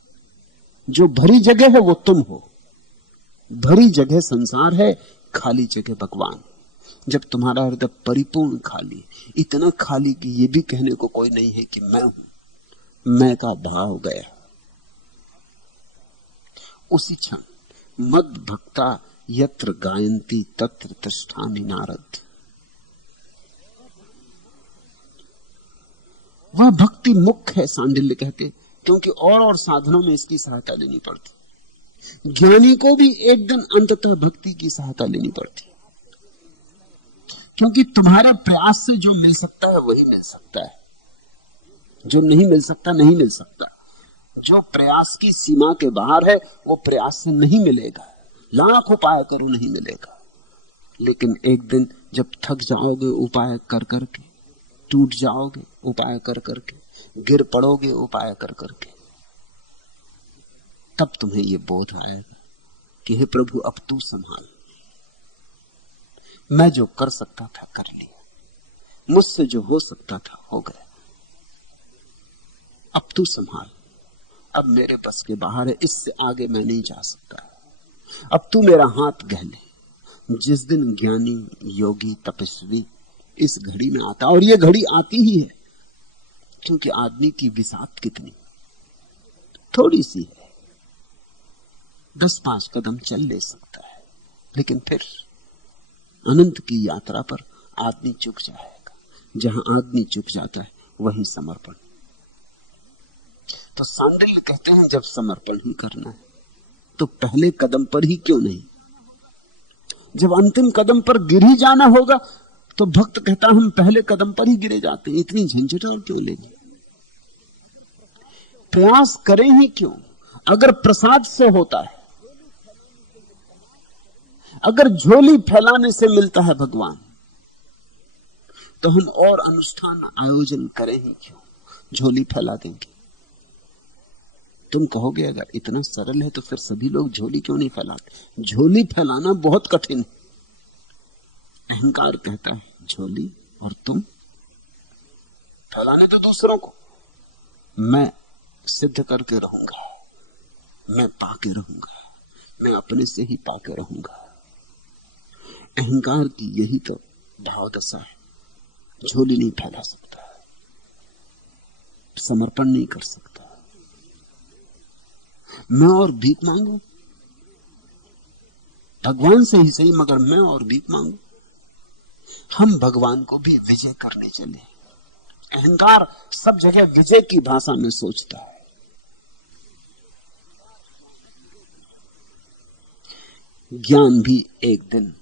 जो भरी जगह है वो तुम हो। भरी जगह संसार है, खाली जगह भगवान। जब तुम्हारा हृदय परिपूर्ण खाली, इतना खाली कि ये भी कहने को कोई नहीं है कि मैं हूं, मैं का भाव गया, उसी क्षण मद भक्ता यत्र गायंती तत्र तिष्ठामि नारद। वह भक्ति मुख्य है, सांडिल्य कहते, क्योंकि और साधनों में इसकी सहायता लेनी पड़ती। ज्ञानी को भी एक दिन अंततः भक्ति की सहायता लेनी पड़ती, क्योंकि तुम्हारे प्रयास से जो मिल सकता है वही मिल सकता है, जो नहीं मिल सकता नहीं मिल सकता। जो प्रयास की सीमा के बाहर है वो प्रयास से नहीं मिलेगा, लाख उपाय करो नहीं मिलेगा। लेकिन एक दिन जब थक जाओगे उपाय कर करके, टूट जाओगे उपाय कर करके, गिर पड़ोगे उपाय कर करके, तब तुम्हें यह बोध आएगा कि हे प्रभु अब तू संभाल। मैं जो कर सकता था कर लिया, मुझसे जो हो सकता था हो गया, अब तू संभाल। अब मेरे बस के बाहर है, इससे आगे मैं नहीं जा सकता। अब तू मेरा हाथ गहले। जिस दिन ज्ञानी योगी तपस्वी इस घड़ी में आता, और ये घड़ी आती ही है, क्योंकि आदमी की विसात कितनी थोड़ी सी है, 10-5 कदम चल ले सकता है, लेकिन फिर अनंत की यात्रा पर आदमी चुक जाएगा। जहां आदमी चुक जाता है वहीं समर्पण। तो सांडिल्य कहते हैं जब समर्पण ही करना है तो पहले कदम पर ही क्यों नहीं, जब अंतिम कदम पर गिर ही जाना होगा तो भक्त कहता हम पहले कदम पर ही गिरे जाते हैं, इतनी झंझट और क्यों लेनी, प्रयास करें ही क्यों। अगर प्रसाद से होता है, अगर झोली फैलाने से मिलता है भगवान, तो हम और अनुष्ठान आयोजन करें ही क्यों, झोली फैला देंगे। तुम कहोगे अगर इतना सरल है तो फिर सभी लोग झोली क्यों नहीं फैलाते। झोली फैलाना बहुत कठिन है। अहंकार कहता है झोली, और तुम फैलाने तो दूसरों को। मैं सिद्ध करके रहूंगा, मैं पाके रहूंगा, मैं अपने से ही पाके रहूंगा। अहंकार की यही तो भाव दशा है। झोली नहीं फैला सकता, समर्पण नहीं कर सकता। मैं और भीख मांगू, भगवान से ही सही, मगर मैं और भीख मांगू। हम भगवान को भी विजय करने चले। अहंकार सब जगह विजय की भाषा में सोचता है। ज्ञान भी एक दिन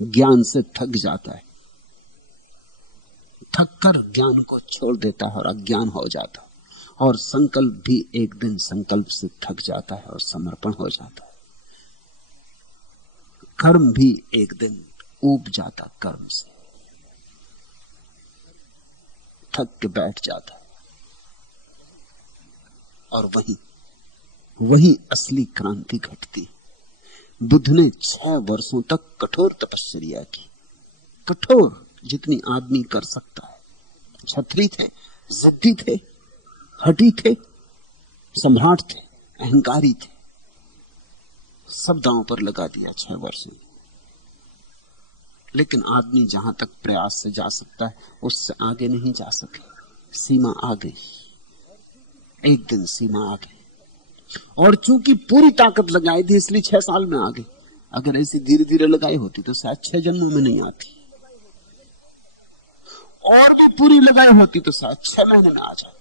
ज्ञान से थक जाता है, थक कर ज्ञान को छोड़ देता है और अज्ञान हो जाता है। और संकल्प भी एक दिन संकल्प से थक जाता है और समर्पण हो जाता है। कर्म भी एक दिन ऊब जाता, कर्म से थक के बैठ जाता है। और वहीं असली क्रांति घटती। बुद्ध ने 6 वर्षों तक कठोर तपस्या की, कठोर जितनी आदमी कर सकता है। छत्री थे, जिद्दी थे, हठी थे, सम्राट थे, अहंकारी थे, सब दांव पर लगा दिया 6 वर्ष में। लेकिन आदमी जहां तक प्रयास से जा सकता है उससे आगे नहीं जा सके। सीमा आ गई, एक दिन सीमा आ गई, और चूंकि पूरी ताकत लगाई थी इसलिए 6 साल में आ गई। अगर ऐसी धीरे धीरे लगाई होती तो शायद 6 जन्मों में नहीं आती, और भी पूरी लगाई होती तो शायद 6 महीने में आ जाती।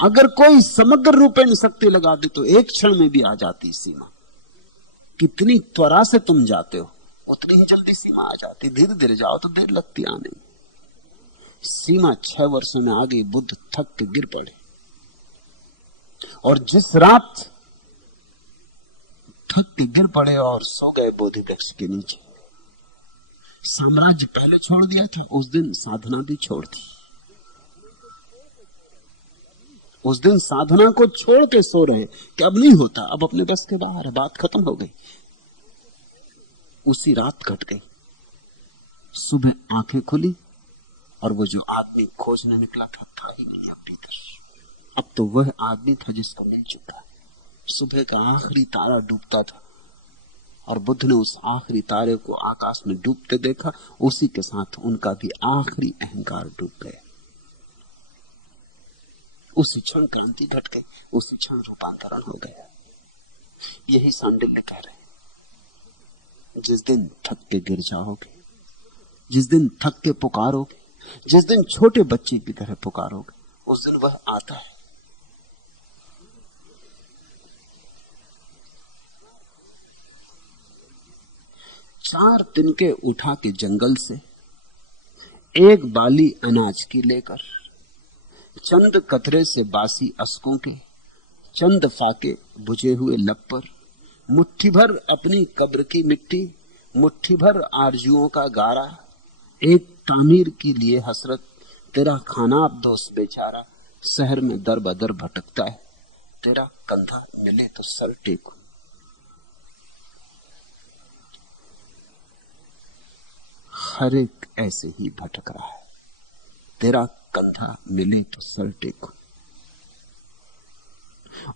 अगर कोई समग्र रूपेण शक्ति लगा दे तो 1 क्षण में भी आ जाती सीमा। कितनी त्वरा से तुम जाते हो उतनी ही जल्दी सीमा आ जाती। धीरे धीरे जाओ तो देर लगती आने में। सीमा 6 वर्षों में आ गई। बुद्ध थक के गिर पड़े, और जिस रात थक के गिर पड़े और सो गए बोधि वृक्ष के नीचे, साम्राज्य पहले छोड़ दिया था, उस दिन साधना भी छोड़ दी। उस दिन साधना को छोड़ के सो रहे हैं कि अब नहीं होता, अब अपने बस के बाहर है, बात खत्म हो गई। उसी रात घट गई। सुबह आंखें खुली और वो जो आदमी खोजने निकला था ही नहीं अब भीतर। अब तो वह आदमी था जिसको मिल चुका। सुबह का आखिरी तारा डूबता था और बुद्ध ने उस आखिरी तारे को आकाश में डूबते देखा। उसी के साथ उनका भी आखिरी अहंकार डूब गया। उसी क्षण क्रांति घट गई, उसी क्षण रूपांतरण हो गया। यही सांडिल्य कह रहे हैं। जिस दिन थक के गिर जाओगे, जिस दिन थक के पुकारोगे, जिस दिन छोटे बच्चे की तरह पुकारोगे, उस दिन वह आता है। चार तिनके उठा के जंगल से, एक बाली अनाज की लेकर, चंद कतरे से बासी अस्कों के, चंद फाके बुझे हुए लब पर, मुट्ठी भर अपनी कब्र की मिट्टी, मुट्ठी भर आरजुओं का गारा, एक तामीर के लिए हसरत, तेरा खाना दोस्त बेचारा शहर में दर बदर भटकता है, तेरा कंधा मिले तो सर टेकूं। हर एक ऐसे ही भटक रहा है, तेरा कंधा मिले तो सर टेकूं।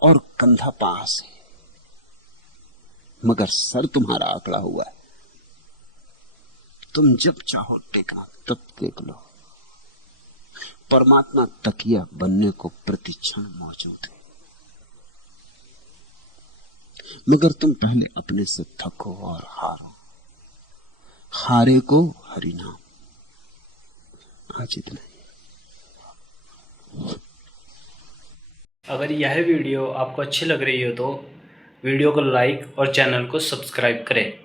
और कंधा पास है मगर सर तुम्हारा आकड़ा हुआ है। तुम जब चाहो टेकना तब टेक लो। परमात्मा तकिया बनने को प्रतिक्षण मौजूद है, मगर तुम पहले अपने से थको और हारो। हारे को हरि नाम। आज इतना ही। अगर यह वीडियो आपको अच्छी लग रही हो तो वीडियो को लाइक और चैनल को सब्सक्राइब करें।